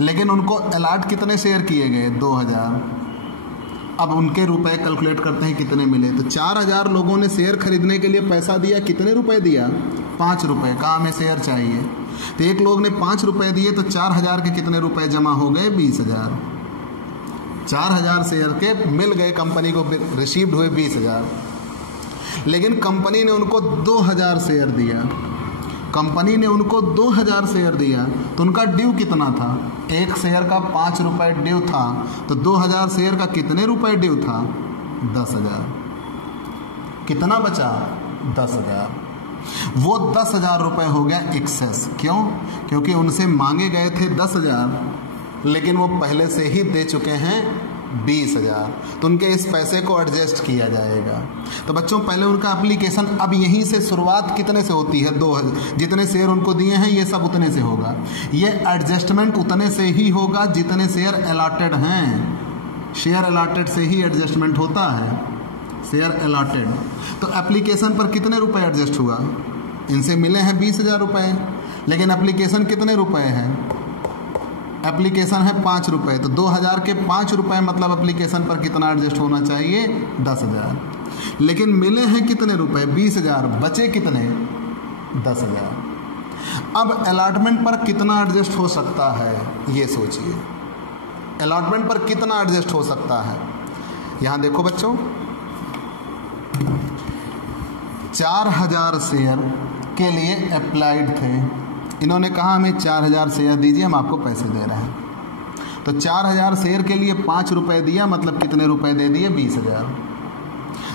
लेकिन उनको अलॉट कितने शेयर किए गए? 2,000। अब उनके रुपए कैलकुलेट करते हैं कितने मिले। तो 4,000 लोगों ने शेयर खरीदने के लिए पैसा दिया, कितने रुपए दिया? 5 रुपये। कहाँ हमें शेयर चाहिए, तो एक लोग ने 5 रुपये दिए, तो 4,000 के कितने रुपए जमा हो गए? 20,000। 4,000 शेयर के मिल गए कंपनी को, रिसीव्ड हुए 20,000। लेकिन कंपनी ने उनको 2,000 शेयर दिया, कंपनी ने उनको 2,000 शेयर दिया, तो उनका ड्यू कितना था? एक शेयर का 5 रुपये ड्यू था, तो 2,000 शेयर का कितने रुपए ड्यू था? 10,000। कितना बचा? 10,000। वो 10,000 रुपये हो गया एक्सेस। क्यों? क्योंकि उनसे मांगे गए थे 10,000, लेकिन वो पहले से ही दे चुके हैं 20,000, तो उनके इस पैसे को एडजस्ट किया जाएगा। तो बच्चों पहले उनका एप्लीकेशन, अब यहीं से शुरुआत कितने से होती है? 2,000। जितने शेयर उनको दिए हैं ये सब उतने से होगा। ये एडजस्टमेंट उतने से ही होगा जितने शेयर अलॉटेड हैं। शेयर अलॉटेड से ही एडजस्टमेंट होता है, शेयर अलॉटेड। तो एप्लीकेशन पर कितने रुपए एडजस्ट हुआ? इनसे मिले हैं 20,000 रुपये, लेकिन एप्लीकेशन कितने रुपए है? एप्लीकेशन है 5 रुपये, तो 2,000 के 5 रुपये मतलब एप्लीकेशन पर कितना एडजस्ट होना चाहिए? 10,000। लेकिन मिले हैं कितने रुपए? 20,000। बचे कितने? 10,000। अब अलॉटमेंट पर कितना एडजस्ट हो सकता है, ये सोचिए। अलॉटमेंट पर कितना एडजस्ट हो सकता है? यहां देखो बच्चों, 4,000 शेयर के लिए अप्लाइड थे। इन्होंने कहा हमें 4,000 शेयर दीजिए, हम आपको पैसे दे रहे हैं। तो 4,000 शेयर के लिए 5 रुपये दिया, मतलब कितने रुपए दे दिए? 20,000।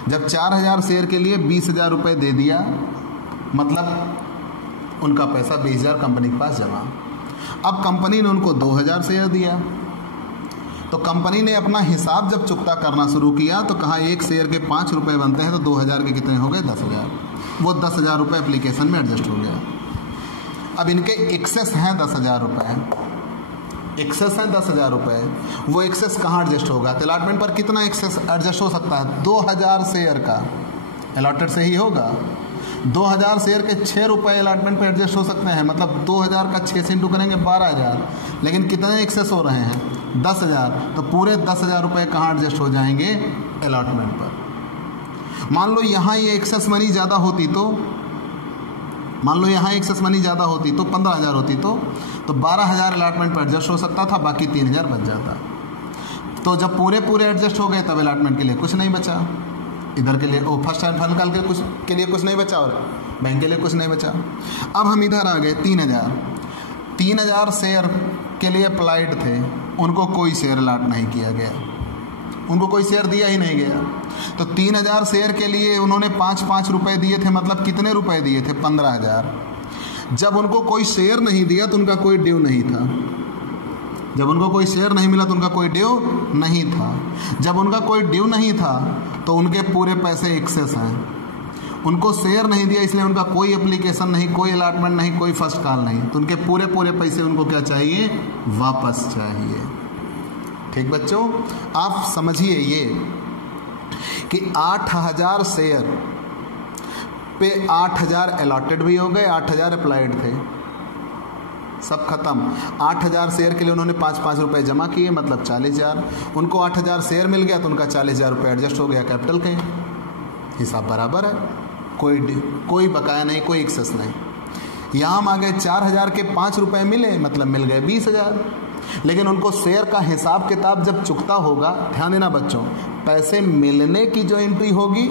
जब 4,000 शेयर के लिए 20,000 रुपये दे दिया, मतलब उनका पैसा 20,000 कंपनी के पास जमा। अब कंपनी ने उनको 2,000 शेयर दिया, तो कंपनी ने अपना हिसाब जब चुकता करना शुरू किया तो कहा एक शेयर के 5 रुपये बनते हैं, तो 2,000 के कितने हो गए? 10,000। वो 10,000 रुपये एप्लीकेशन में एडजस्ट हो गया। अब इनके एक्सेस हैं 10,000 रुपये, एक्सेस हैं 10,000 रुपये। वो एक्सेस कहाँ एडजस्ट होगा? तो अलॉटमेंट पर कितना एक्सेस एडजस्ट हो सकता है? 2,000 शेयर का, अलॉटेड से ही होगा। 2,000 शेयर के 6 रुपये अलॉटमेंट पर एडजस्ट हो सकते हैं, मतलब 2,000 का 6 से इंटू करेंगे 12,000। लेकिन कितने एक्सेस हो रहे हैं? 10,000। तो पूरे 10,000 रुपये कहाँ एडजस्ट हो जाएंगे? अलॉटमेंट पर। मान लो यहाँ ये एक्सेस मनी ज़्यादा होती, तो मान लो यहाँ एक्सेस मनी ज़्यादा होती तो 15,000 होती, तो 12,000 अलॉटमेंट पर एडजस्ट हो सकता था, बाकी 3,000 बच जाता। तो जब पूरे एडजस्ट हो गए तब अलॉटमेंट के लिए कुछ नहीं बचा, इधर के लिए फर्स्ट एंड फाइनल कॉल के लिए कुछ नहीं बचा, और बैंक के लिए कुछ नहीं बचा। अब हम इधर आ गए 3,000 शेयर के लिए अप्लाइड थे, उनको कोई शेयर अलॉट नहीं किया गया, उनको कोई शेयर दिया ही नहीं गया। तो 3,000 शेयर के लिए उन्होंने 5-5 रुपये दिए थे, मतलब कितने रुपए दिए थे? 15,000। जब उनको कोई शेयर नहीं दिया तो उनका कोई ड्यू नहीं था। जब उनको कोई शेयर नहीं मिला तो उनका कोई ड्यू नहीं था। जब उनका कोई ड्यू नहीं था तो उनके पूरे पैसे एक्सेस हैं। उनको शेयर नहीं दिया इसलिए उनका कोई एप्लीकेशन नहीं, कोई अलॉटमेंट नहीं, कोई फर्स्ट कॉल नहीं, तो उनके पूरे पैसे उनको क्या चाहिए? वापस चाहिए। ठीक बच्चों, आप समझिए ये कि 8,000 शेयर पे 8,000 अलॉटेड भी हो गए, 8,000 अप्लाइड थे, सब खत्म। 8,000 शेयर के लिए उन्होंने 5-5 रुपये जमा किए, मतलब 40,000। उनको 8,000 शेयर मिल गया तो उनका 40,000 रुपये एडजस्ट हो गया कैपिटल के, हिसाब बराबर है, कोई बकाया नहीं, कोई एक्सेस नहीं। यहाँ हम आ गए 4,000 के 5 रुपये मिले, मतलब मिल गए 20,000। लेकिन उनको शेयर का हिसाब किताब जब चुकता होगा, ध्यान देना बच्चों, पैसे मिलने की जो एंट्री होगी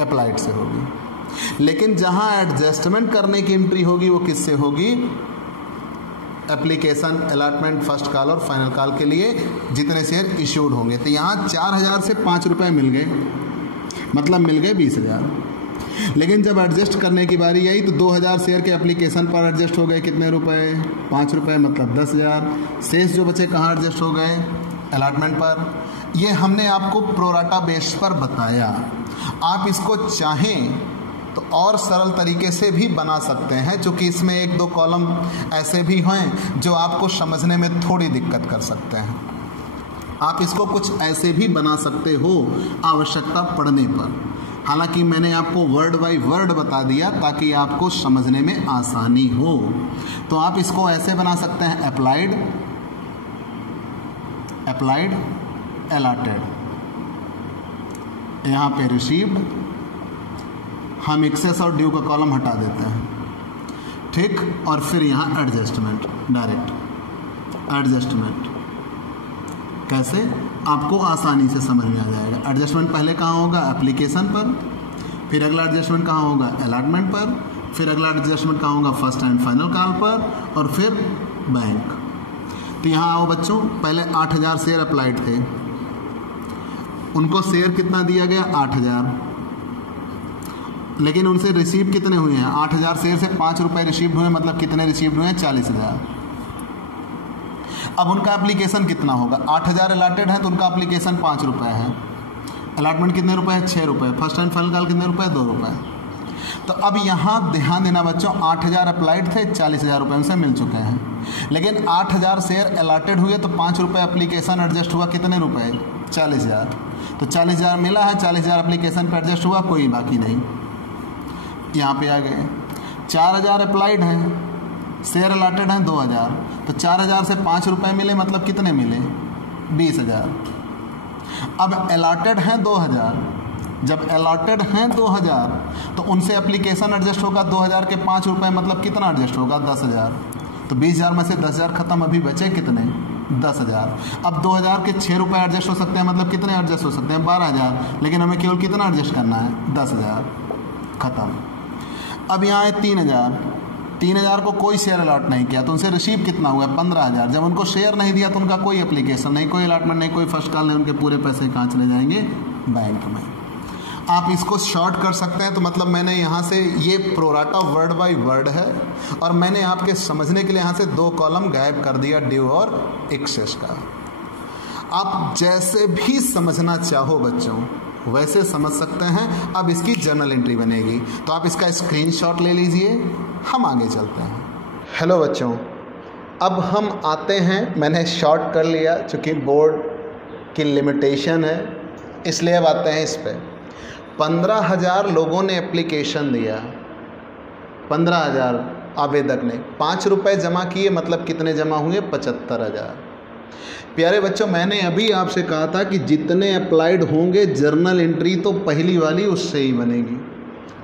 अप्लाइड से होगी। लेकिन जहां एडजस्टमेंट करने की एंट्री होगी वो किससे होगी? एप्लीकेशन, अलॉटमेंट, फर्स्ट कॉल और फाइनल कॉल के लिए जितने शेयर इश्यूड होंगे। तो यहाँ 4000 से 5 रुपये मिल गए, मतलब मिल गए 20,000। लेकिन जब एडजस्ट करने की बारी आई तो 2000 शेयर के एप्लीकेशन पर एडजस्ट हो गए कितने रुपए? 5 रुपये, मतलब 10,000। शेष जो बचे कहाँ एडजस्ट हो गए? अलॉटमेंट पर। ये हमने आपको प्रोराटा बेस पर बताया। आप इसको चाहें तो और सरल तरीके से भी बना सकते हैं, क्योंकि इसमें 1-2 कॉलम ऐसे भी हैं जो आपको समझने में थोड़ी दिक्कत कर सकते हैं। आप इसको कुछ ऐसे भी बना सकते हो आवश्यकता पड़ने पर। हालांकि मैंने आपको वर्ड बाय वर्ड बता दिया ताकि आपको समझने में आसानी हो। तो आप इसको ऐसे बना सकते हैं: अप्लाइड, अप्लाइड, अलॉटेड, यहाँ पे रिसीव्ड, हम एक्सेस और ड्यू का कॉलम हटा देते हैं, ठीक। और फिर यहाँ एडजस्टमेंट, डायरेक्ट एडजस्टमेंट। कैसे? आपको आसानी से समझ में आ जाएगा। एडजस्टमेंट पहले कहाँ होगा? एप्लीकेशन पर। फिर अगला एडजस्टमेंट कहाँ होगा? अलॉटमेंट पर। फिर अगला एडजस्टमेंट कहाँ होगा? फर्स्ट एंड फाइनल कॉल पर। और फिर बैंक। तो यहाँ आओ बच्चों, पहले 8000 शेयर अप्लाइड थे, उनको शेयर कितना दिया गया? 8000। लेकिन उनसे रिसीव कितने हुए हैं? 8000 शेयर से 5 रुपये रिसीव हुए, मतलब कितने रिसीव हुए हैं? 40,000। अब उनका एप्लीकेशन कितना होगा? 8000 अलॉटेड है तो उनका एप्लीकेशन 5 रुपये है। अलॉटमेंट कितने रुपए है? 6 रुपये। फर्स्ट एंड फाइनल कॉल कितने रुपए? 2 रुपये। तो अब यहाँ ध्यान देना बच्चों, 8000 अप्लाइड थे, 40,000 रुपये उनसे मिल चुके हैं। लेकिन 8000 शेयर अलॉटेड हुए तो 5 रुपये एप्लीकेशन एडजस्ट हुआ, कितने रुपए? 40,000। तो 40,000 मिला है, 40,000 एप्लीकेशन पर एडजस्ट हुआ, कोई बाकी नहीं। यहाँ पे आ गए 4000 अप्लाइड हैं, शेयर अलॉटेड हैं 2000। तो 4000 से 5 रुपये मिले, मतलब कितने मिले? 20,000। अब अलॉटेड हैं 2000, जब अलॉटेड हैं 2000 तो उनसे एप्लीकेशन एडजस्ट होगा 2000 के 5 रुपये, मतलब कितना एडजस्ट होगा? 10,000। तो 20,000 में से 10,000 खत्म, अभी बचे कितने? 10,000। अब 2000 के 6 रुपये एडजस्ट हो सकते हैं, मतलब कितने एडजस्ट हो सकते हैं? 12,000। लेकिन हमें केवल कितना एडजस्ट करना है? 10,000। खत्म। अब यहाँ है 3,000। 3,000 को कोई शेयर अलॉट नहीं किया तो उनसे रिसीव कितना हुआ? 15,000। जब उनको शेयर नहीं दिया तो उनका कोई एप्लीकेशन नहीं, कोई अलॉटमेंट नहीं, कोई फर्स्ट कॉल नहीं, उनके पूरे पैसे कहाँ चले जाएंगे? बैंक में। आप इसको शॉर्ट कर सकते हैं। तो मतलब मैंने यहाँ से, ये प्रोराटा वर्ड बाय वर्ड है और मैंने आपके समझने के लिए यहाँ से 2 कॉलम गायब कर दिया, ड्यू और एक्सेस का। आप जैसे भी समझना चाहो बच्चों वैसे समझ सकते हैं। अब इसकी जर्नल एंट्री बनेगी, तो आप इसका स्क्रीनशॉट ले लीजिए, हम आगे चलते हैं। हेलो बच्चों, अब हम आते हैं, मैंने शॉर्ट कर लिया चूँकि बोर्ड की लिमिटेशन है, इसलिए अब आते हैं इस पर। 15,000 लोगों ने एप्लीकेशन दिया, 15,000 आवेदक ने 5 रुपये जमा किए, मतलब कितने जमा हुए? 75,000। प्यारे बच्चों, मैंने अभी आपसे कहा था कि जितने अप्लाइड होंगे जर्नल एंट्री तो पहली वाली उससे ही बनेगी।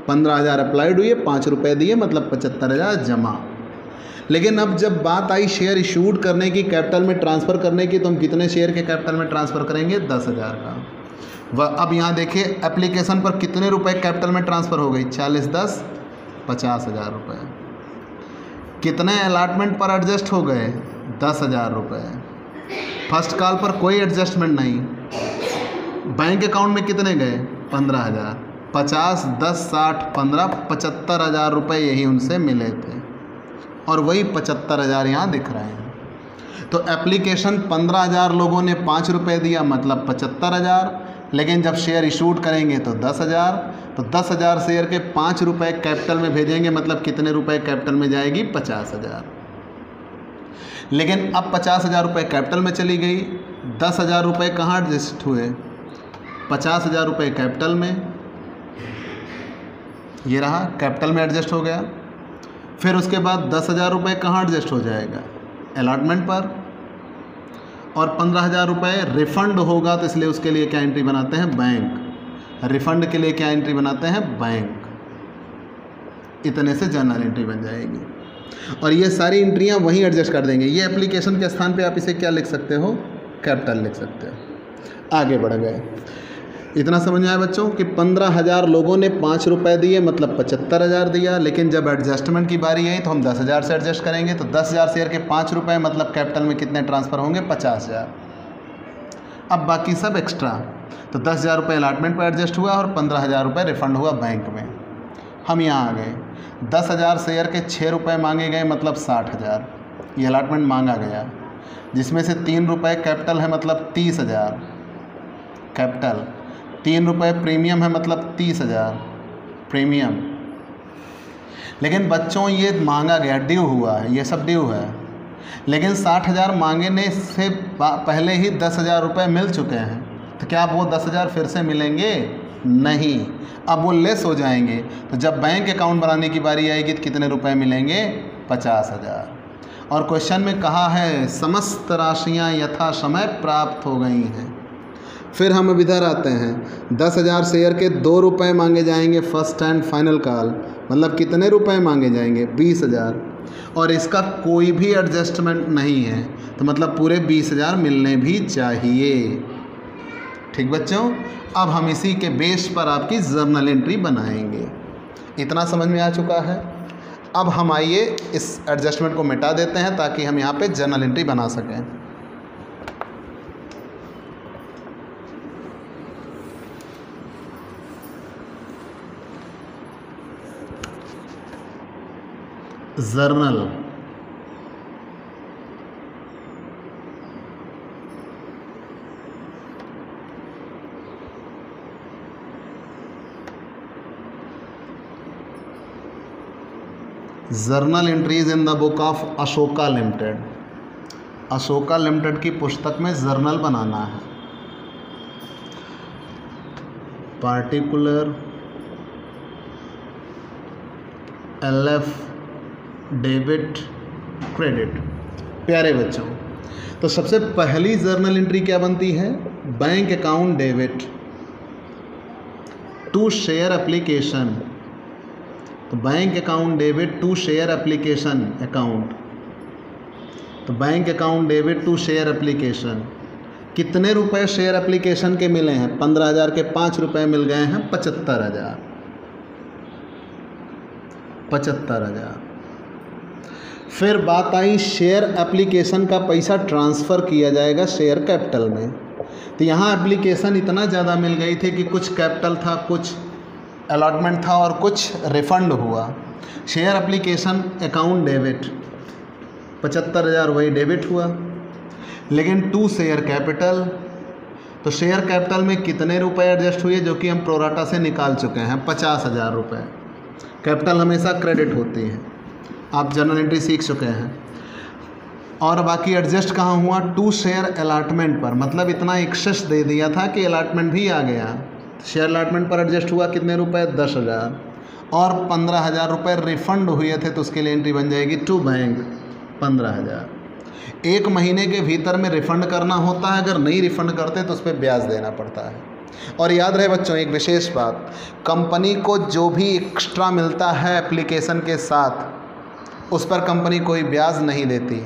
15,000 अप्लाइड हुए, 5 रुपये दिए, मतलब 75,000 जमा। लेकिन अब जब बात आई शेयर इशूड करने की, कैपिटल में ट्रांसफ़र करने की, तो हम कितने शेयर के कैपिटल में ट्रांसफ़र करेंगे? 10,000 का। वह अब यहाँ देखिए, एप्लीकेशन पर कितने रुपए कैपिटल में ट्रांसफ़र हो गई? 40, 10, 50,000 रुपये। कितने अलॉटमेंट पर एडजस्ट हो गए? 10,000 रुपये। फर्स्ट कॉल पर कोई एडजस्टमेंट नहीं। बैंक अकाउंट में कितने गए? 15,000। 50, 10, 60, 15, 75,000 रुपये यही उनसे मिले थे, और वही 75,000 यहाँ दिख रहे हैं। तो एप्लीकेशन 15,000 लोगों ने 5 रुपये दिया, मतलब 75,000। लेकिन जब शेयर इशूड करेंगे तो 10,000। तो 10,000 शेयर के 5 रुपये कैपिटल में भेजेंगे, मतलब कितने रुपए कैपिटल में जाएगी? 50,000। लेकिन अब 50,000 रुपये कैपिटल में चली गई, 10,000 रुपये कहाँ एडजस्ट हुए? 50,000 रुपये कैपिटल में, ये रहा कैपिटल में एडजस्ट हो गया। फिर उसके बाद 10,000 रुपये कहाँ एडजस्ट हो जाएगा? अलॉटमेंट पर। और 15,000 रुपये रिफ़ंड होगा, तो इसलिए उसके लिए क्या एंट्री बनाते हैं? बैंक। रिफ़ंड के लिए क्या एंट्री बनाते हैं? बैंक। इतने से जर्नल एंट्री बन जाएगी, और ये सारी एंट्रियां वहीं एडजस्ट कर देंगे। ये एप्लीकेशन के स्थान पे आप इसे क्या लिख सकते हो? कैपिटल लिख सकते हो। आगे बढ़ गए। इतना समझ में आया बच्चों कि 15,000 लोगों ने 5 रुपये दिए मतलब 75,000 दिया, लेकिन जब एडजस्टमेंट की बारी आई तो हम 10,000 से एडजस्ट करेंगे, तो 10,000 शेयर के 5 रुपये मतलब कैपिटल में कितने ट्रांसफ़र होंगे? 50,000। अब बाकी सब एक्स्ट्रा, तो 10,000 रुपये अलाटमेंट पर एडजस्ट हुआ और 15,000 रुपये रिफ़ंड हुआ बैंक में। हम यहाँ आ गए, 10,000 शेयर के 6 रुपये मांगे गए मतलब 60,000, ये अलाटमेंट मांगा गया, जिसमें से 3 रुपये कैपिटल है मतलब 30,000 कैपिटल, 3 रुपये प्रीमियम है मतलब 30,000 प्रीमियम। लेकिन बच्चों ये मांगा गया, ड्यू हुआ है, ये सब ड्यू है, लेकिन 60,000 मांगने से पहले ही 10,000 रुपये मिल चुके हैं, तो क्या अब वो 10,000 फिर से मिलेंगे? नहीं, अब वो लेस हो जाएंगे। तो जब बैंक अकाउंट बनाने की बारी आएगी तो कितने रुपए मिलेंगे? 50,000। और क्वेश्चन में कहा है समस्त राशियां यथा समय प्राप्त हो गई हैं। फिर हम अब इधर आते हैं, 10,000 शेयर के 2 रुपये मांगे जाएंगे फर्स्ट एंड फाइनल कॉल, मतलब कितने रुपए मांगे जाएंगे? 20,000, और इसका कोई भी एडजस्टमेंट नहीं है, तो मतलब पूरे 20,000 मिलने भी चाहिए। ठीक बच्चों, अब हम इसी के बेस पर आपकी जर्नल एंट्री बनाएंगे। इतना समझ में आ चुका है। अब हम आइए इस एडजस्टमेंट को मिटा देते हैं ताकि हम यहाँ पे जर्नल एंट्री बना सकें। Journal journal entries in the book of Ashoka limited. Ashoka limited की पुस्तक में जर्नल बनाना है। Particular LF debit credit. प्यारे बच्चों, तो सबसे पहली जर्नल एंट्री क्या बनती है? Bank account debit to share application. तो bank account debit to share application account, तो bank account debit to share application. कितने रुपए शेयर एप्लीकेशन के मिले हैं? 15,000 के 5 रुपये मिल गए हैं 75,000। 75,000। फिर बात आई शेयर एप्लीकेशन का पैसा ट्रांसफ़र किया जाएगा शेयर कैपिटल में। तो यहाँ एप्लीकेशन इतना ज़्यादा मिल गई थी कि कुछ कैपिटल था, कुछ अलॉटमेंट था और कुछ रिफ़ंड हुआ। शेयर एप्लीकेशन अकाउंट डेबिट 75,000 वही डेबिट हुआ। लेकिन टू शेयर कैपिटल, तो शेयर कैपिटल में कितने रुपए एडजस्ट हुए जो कि हम प्रोराटा से निकाल चुके हैं? 50,000 रुपये। कैपिटल हमेशा क्रेडिट होती है, आप जनरल एंट्री सीख चुके हैं। और बाकी एडजस्ट कहाँ हुआ? टू शेयर अलॉटमेंट पर, मतलब इतना एक्सेस दे दिया था कि अलॉटमेंट भी आ गया। शेयर अलॉटमेंट पर एडजस्ट हुआ कितने रुपए? 10,000। और 15,000 रुपये रिफ़ंड हुए थे, तो उसके लिए एंट्री बन जाएगी टू बैंक 15,000। 1 महीने के भीतर में रिफ़ंड करना होता है, अगर नहीं रिफ़ंड करते तो उस पर ब्याज देना पड़ता है। और याद रहे बच्चों एक विशेष बात, कंपनी को जो भी एक्स्ट्रा मिलता है एप्लीकेशन के साथ, उस पर कंपनी कोई ब्याज नहीं देती।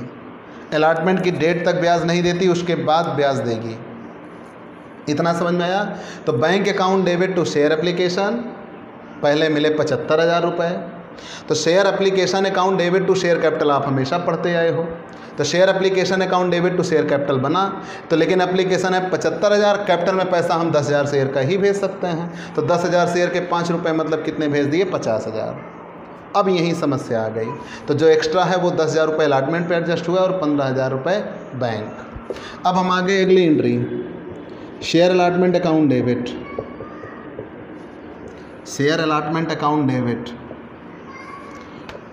अलॉटमेंट की डेट तक ब्याज नहीं देती, उसके बाद ब्याज देगी। इतना समझ में आया? तो bank account debit to share application पहले मिले 75,000 रुपये। तो share application account debit to share capital आप हमेशा पढ़ते आए हो, तो share application account debit to share capital बना। तो लेकिन एप्लीकेशन है 75,000, कैपिटल में पैसा हम 10,000 शेयर का ही भेज सकते हैं। तो 10,000 शेयर के 5 रुपये मतलब कितने भेज दिए? 50,000। अब यही समस्या आ गई। तो जो एक्स्ट्रा है वो 10,000 रुपये अलॉटमेंट पे एडजस्ट हुआ और 15,000 रुपये बैंक। अब हम आगे अगली entry, share allotment account debit. Share allotment account debit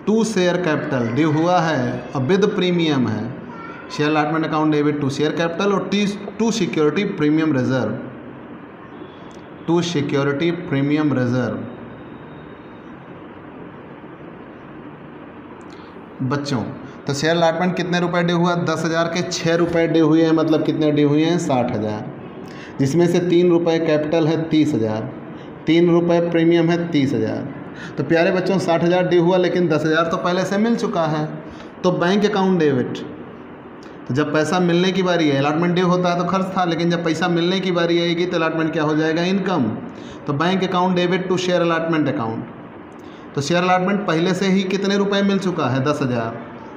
to share capital due हुआ है और विद प्रीमियम है। Share allotment account debit to share capital और to security premium reserve, to security premium reserve. बच्चों तो शेयर अलॉटमेंट कितने रुपए due हुआ? 10,000 के 6 रुपये ड्यू हुए हैं, मतलब कितने ड्यू हुए हैं? 60,000। जिसमें से 3 रुपये कैपिटल है 30,000, 3 रुपये प्रीमियम है 30,000। तो प्यारे बच्चों 60,000 ड्यू हुआ, लेकिन 10,000 तो पहले से मिल चुका है। तो बैंक अकाउंट डेबिट तो जब पैसा मिलने की बारी है, अलॉटमेंट ड्यू होता है तो खर्च था, लेकिन जब पैसा मिलने की बारी आएगी तो अलॉटमेंट क्या हो जाएगा, इनकम। तो bank account debit to share allotment account, तो शेयर अलॉटमेंट पहले से ही कितने रुपए मिल चुका है, 10,000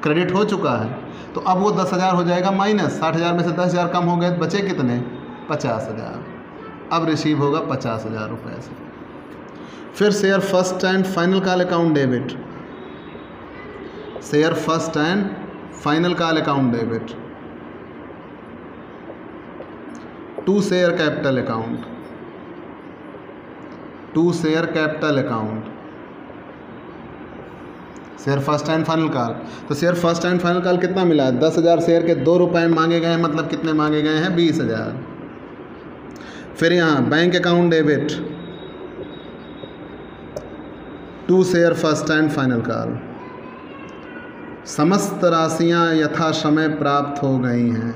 क्रेडिट हो चुका है, तो अब वो 10,000 हो जाएगा माइनस, 60,000 में से 10,000 कम हो गए, बचे कितने, 50,000। अब रिसीव होगा 50,000 रुपये से। फिर share first and final call account debit, share first and final call account debit to share capital account, to share capital account, share first and final call. तो share first and final call कितना मिला है, 10,000 share के 2 रुपये मांगे गए हैं, मतलब कितने मांगे गए हैं, 20,000। फिर यहाँ bank account debit to share first and final call, समस्त राशियाँ यथा समय प्राप्त हो गई हैं,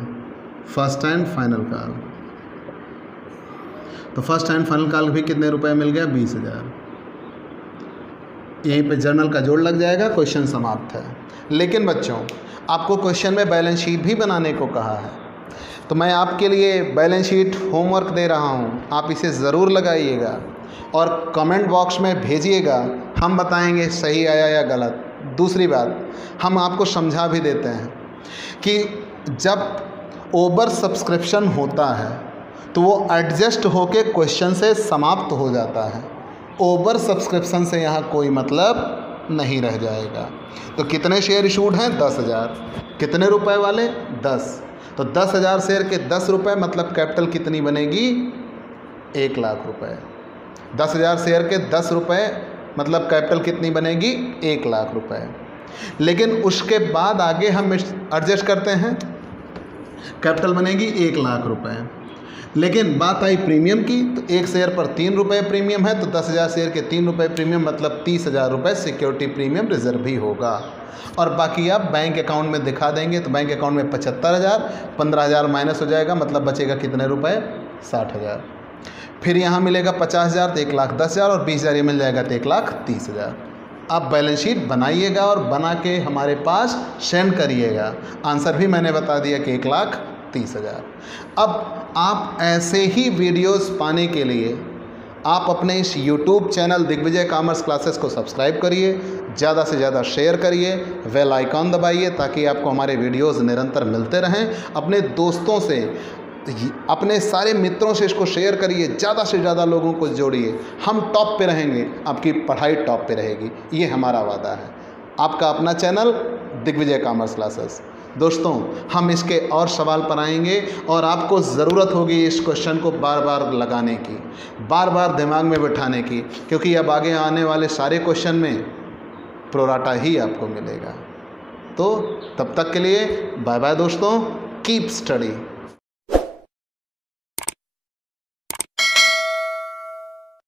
फर्स्ट एंड फाइनल कॉल। तो फर्स्ट एंड फाइनल कॉल भी कितने रुपए मिल गया, 20,000। यहीं पे जर्नल का जोड़ लग जाएगा, क्वेश्चन समाप्त है। लेकिन बच्चों, आपको क्वेश्चन में बैलेंस शीट भी बनाने को कहा है, तो मैं आपके लिए बैलेंस शीट होमवर्क दे रहा हूँ, आप इसे ज़रूर लगाइएगा और कमेंट बॉक्स में भेजिएगा, हम बताएंगे सही आया या गलत। दूसरी बात, हम आपको समझा भी देते हैं कि जब ओवर सब्सक्रिप्शन होता है तो वो एडजस्ट होके क्वेश्चन से समाप्त हो जाता है, ओवर सब्सक्रिप्शन से यहाँ कोई मतलब नहीं रह जाएगा। तो कितने शेयर इशूड हैं, 10,000, कितने रुपए वाले, 10। तो 10,000 शेयर के 10 रुपये, मतलब कैपिटल कितनी बनेगी, 1 लाख रुपए। 10,000 शेयर के 10 रुपये, मतलब कैपिटल कितनी बनेगी, 1 लाख रुपए। लेकिन उसके बाद आगे हम एडजस्ट करते हैं, कैपिटल बनेगी 1 लाख रुपए। लेकिन बात आई प्रीमियम की, तो 1 शेयर पर 3 रुपये प्रीमियम है, तो 10,000 शेयर के 3 रुपये प्रीमियम, मतलब 30,000 रुपये सिक्योरिटी प्रीमियम रिजर्व ही होगा। और बाकी आप बैंक अकाउंट में दिखा देंगे, तो बैंक अकाउंट में 75,000, 15,000 माइनस हो जाएगा, मतलब बचेगा कितने रुपए, 60,000। फिर यहाँ मिलेगा 50,000 तो 1,10,000, और 20,000 ये मिल जाएगा तो 1,30,000। आप बैलेंस शीट बनाइएगा और बना के हमारे पास सेंड करिएगा। आंसर भी मैंने बता दिया कि 1,30,000। अब आप ऐसे ही वीडियोस पाने के लिए आप अपने इस YouTube channel Digvijay commerce classes को सब्सक्राइब करिए, ज़्यादा से ज़्यादा शेयर करिए, बेल आइकॉन दबाइए ताकि आपको हमारे वीडियोस निरंतर मिलते रहें। अपने दोस्तों से, अपने सारे मित्रों से इसको शेयर करिए, ज़्यादा से ज़्यादा लोगों को जोड़िए। हम टॉप पे रहेंगे, आपकी पढ़ाई टॉप पे रहेगी, ये हमारा वादा है। आपका अपना चैनल दिग्विजय कॉमर्स क्लासेस। दोस्तों, हम इसके और सवाल पर आएंगे और आपको ज़रूरत होगी इस क्वेश्चन को बार बार लगाने की, बार बार दिमाग में बिठाने की, क्योंकि अब आगे आने वाले सारे क्वेश्चन में प्रोराटा ही आपको मिलेगा। तो तब तक के लिए बाय बाय दोस्तों, कीप स्टडी।